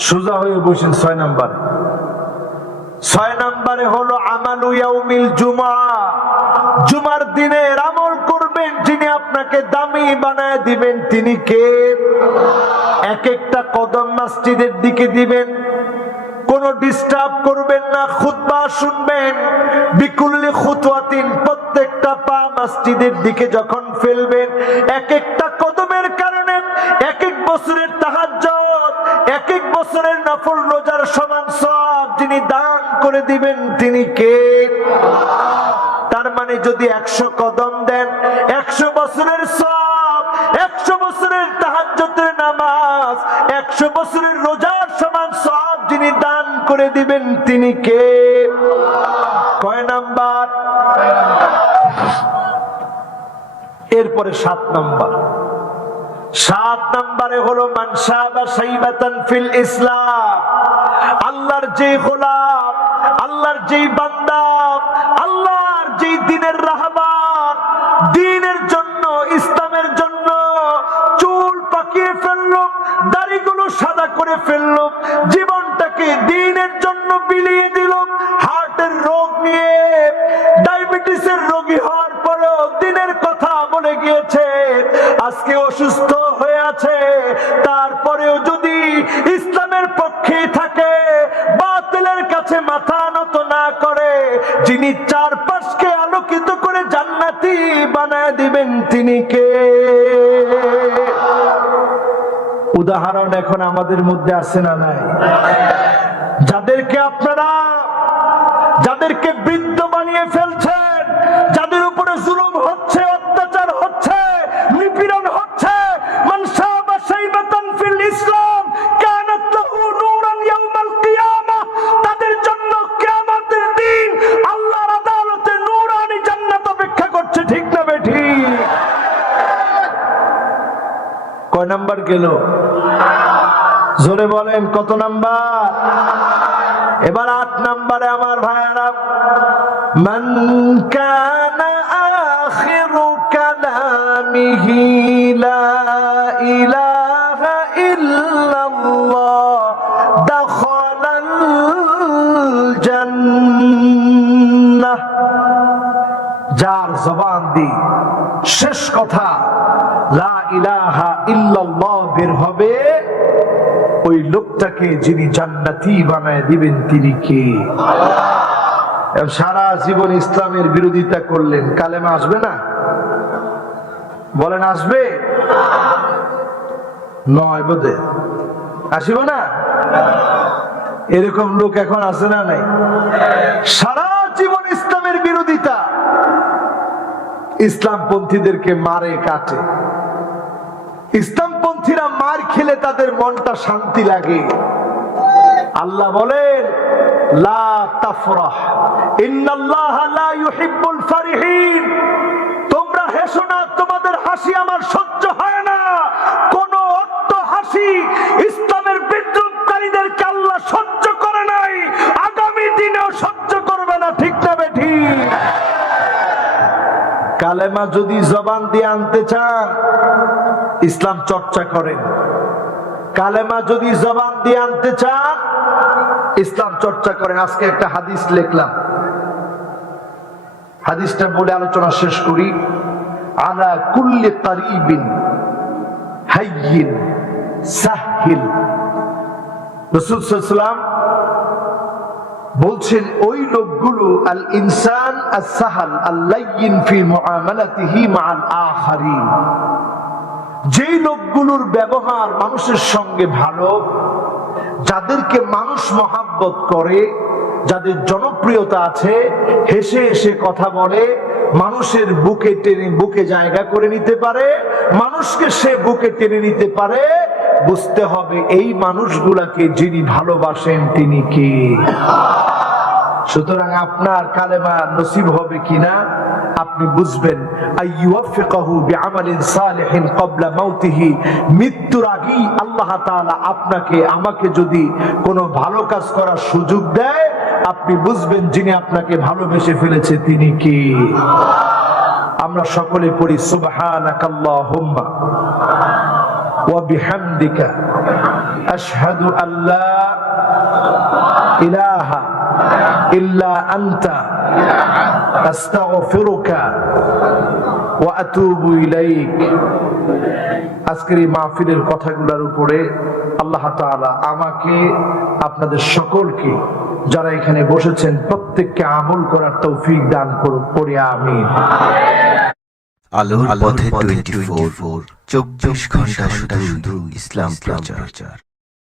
সোজা হয়ে বসেন 6 নাম্বারে। 6 নাম্বারে হলো আমালু ইয়াউমিল জুমআ। জুমার দিনের আমল করবেন, যিনি আপনাকে দামি বানায় দিবেন তিনি কে? এক একটা কদম মসজিদের দিকে দিবেন, কোনো ডিস্টার্ব করবেন না, খুতবা শুনবেন। বিকুল্লি খুতওয়াতিন, প্রত্যেকটা পা মসজিদের দিকে যখন ফেলবেন, এক একটা কদমের কারণে এক এক বছরের তাহাজ্জুদ, এক এক বছরের নফল রোজার সমান সওয়াব যিনি দান করে দিবেন তিনি কে? তার মানে যদি 100 কদম দেন, 100 বছরের সওয়াব, 100 বছরের তাহাজ্জুদের নামাজ, 100 বছরের রোজার সমান সওয়াব যিনি দান করে দিবেন তিনি কে? কয় নাম্বার? এরপরে 7 নাম্বার। 7 নাম্বারে হলো মান শাবা শাইবাতান ফিল ইসলাম। আল্লাহর যে গোলাম, আল্লাহর যে বান্দা, আল্লাহর যে দ্বীনের রাহবার, দ্বীনের জন্য, ইসলামের জন্য চুল পাকিয়ে ফেললো, দাড়িগুলো সাদা করে ফেললো, জীবনটাকে দ্বীনের জন্য বিলিয়ে দিল, হার্টের রোগ নিয়ে, ডায়াবেটিসের রোগী হওয়ার পরেও দ্বীনের কথা বলে গিয়েছে, আজকে অসুস্থ হয়ে আছে, তারপরেও যদি ইসলামের পক্ষে থাকে, বাতিলের কাছে মাথা নত না করে, যিনি চারপাশকে আলোকিত করে জান্নাতি বানায় দিবেন তিনি কে? উদাহরণ এখন আমাদের মধ্যে আছে না নাই? যাদেরকে আপনারা, যাদেরকে বৃদ্ধ বানিয়ে ফেলছেন, যাদের উপরে জুলুম হচ্ছে, অত্যাচার হচ্ছে, নিপীড়ন হচ্ছে, মান শাবা শাইবাতান ফিল ইসলাম কানাত লাহু নূরান ইয়াউমাল কিয়ামাহ, তাদের জন্য কিয়ামতের দিন আল্লাহর আদালতে নূরানি জান্নাত অপেক্ষা করছে। ঠিক না বেঠিক? কয় নাম্বার গেল? জোরে বলেন, কত নাম্বার? এবার 8 নাম্বারে আমার ভাইয়ারা, মান কানা আখিরু কালামিহি লা ইলাহা ইল্লাল্লাহ দাখালাল জান্নাহ। যার জবান দিয়ে শেষ কথা লা ইলাহা ইল্লাল্লাহ বের হবে, ওই লোকটাকে যিনি জান্নাতি বানায় দিবেন তিনি কে? সারা জীবন ইসলামের বিরোধিতা করলেন, কালেমা আসবে না? বলেন আসবে? নয় বোধে আসিব না? এরকম লোক এখন আছে না নাই? সারা জীবন ইসলামের বিরোধিতা, ইসলামপন্থীদেরকে মারে কাটে, ইসলামপন্থীরা মার খেলে তাদের মনটা শান্তি লাগে। আল্লাহ বলেন লা তাফরাহ ইন্নাল্লাহা লা ইউহিব্বুল ফারিহিন, তোমরা হেসো না, তোমাদের হাসি আমার সহ্য হয় না। কোন অট্ট হাসি ইসলামের বিদ্রোহকারীদেরকে আল্লাহ সহ্য করে নাই, আগামী দিনেও সহ্য করবে না। ঠিক না বেঠিক? কালেমা যদি জবান দিয়ে আনতে চান, ইসলাম চর্চা করেন। কালেমা যদি জবান দিয়ে আনতে চান, ইসলাম চর্চা করেন। আজকে একটা হাদিস লিখলাম, হাদিসটা বলে আলোচনা শেষ করি। আলা কুল্লি কারিবিন হাইয়িন সাহিল, রাসূল সাল্লাল্লাহু আলাইহি ওয়াসাল্লাম বলছেন ওই লোকগুলো আল ইনসান আস-সাহাল আল-লাইয়িন ফি মুআমালাতিহি মা'আল আখারিন, যেই লোকগুলোর ব্যবহার মানুষের সঙ্গে ভালো, যাদেরকে মানুষ মহাব্বত করে, যাদের জনপ্রিয়তা আছে, হেসে হেসে কথা বলে, মানুষের বুকে টেনে, বুকে জায়গা করে নিতে পারে, মানুষকে সে বুকে টেনে নিতে পারে, বুঝতে হবে এই মানুষগুলাকে যিনি ভালোবাসেন তিনি কে। সুতরাং আপনার কালেমা নসিব হবে কিনা আপনি বুঝবেন। আইয়ুওয়াফিকাহু বিআমালিন সালিহিন ক্বাবলা মাউতিহি, মৃত্যুর আগেই আল্লাহ তাআলা আপনাকে আমাকে যদি কোনো ভালো কাজ করার সুযোগ দেয়, আপনি বুঝবেন যিনি আপনাকে ভালোবেসে ফেলেছে তিনি কি। আমরা সকলে পড়ি সুবহানাকাল্লাহুম্মা ওয়া বিহামদিকা আশহাদু আল্লা ইলাহা ইল্লা আনতা আস্তাগফিরুকা ওয়া আতুবু ইলাইক। আজকের এই মাহফিলের কথাগুলোর উপরে আল্লাহ তাআলা আমাকে আপনাদের সকলকে যারা এখানে বসেছেন প্রত্যেককে আমল করার তৌফিক দান করুন, পড়ি আমিন। আলোর পথে 24 24 ঘন্টা শুধু ইসলাম প্রচার।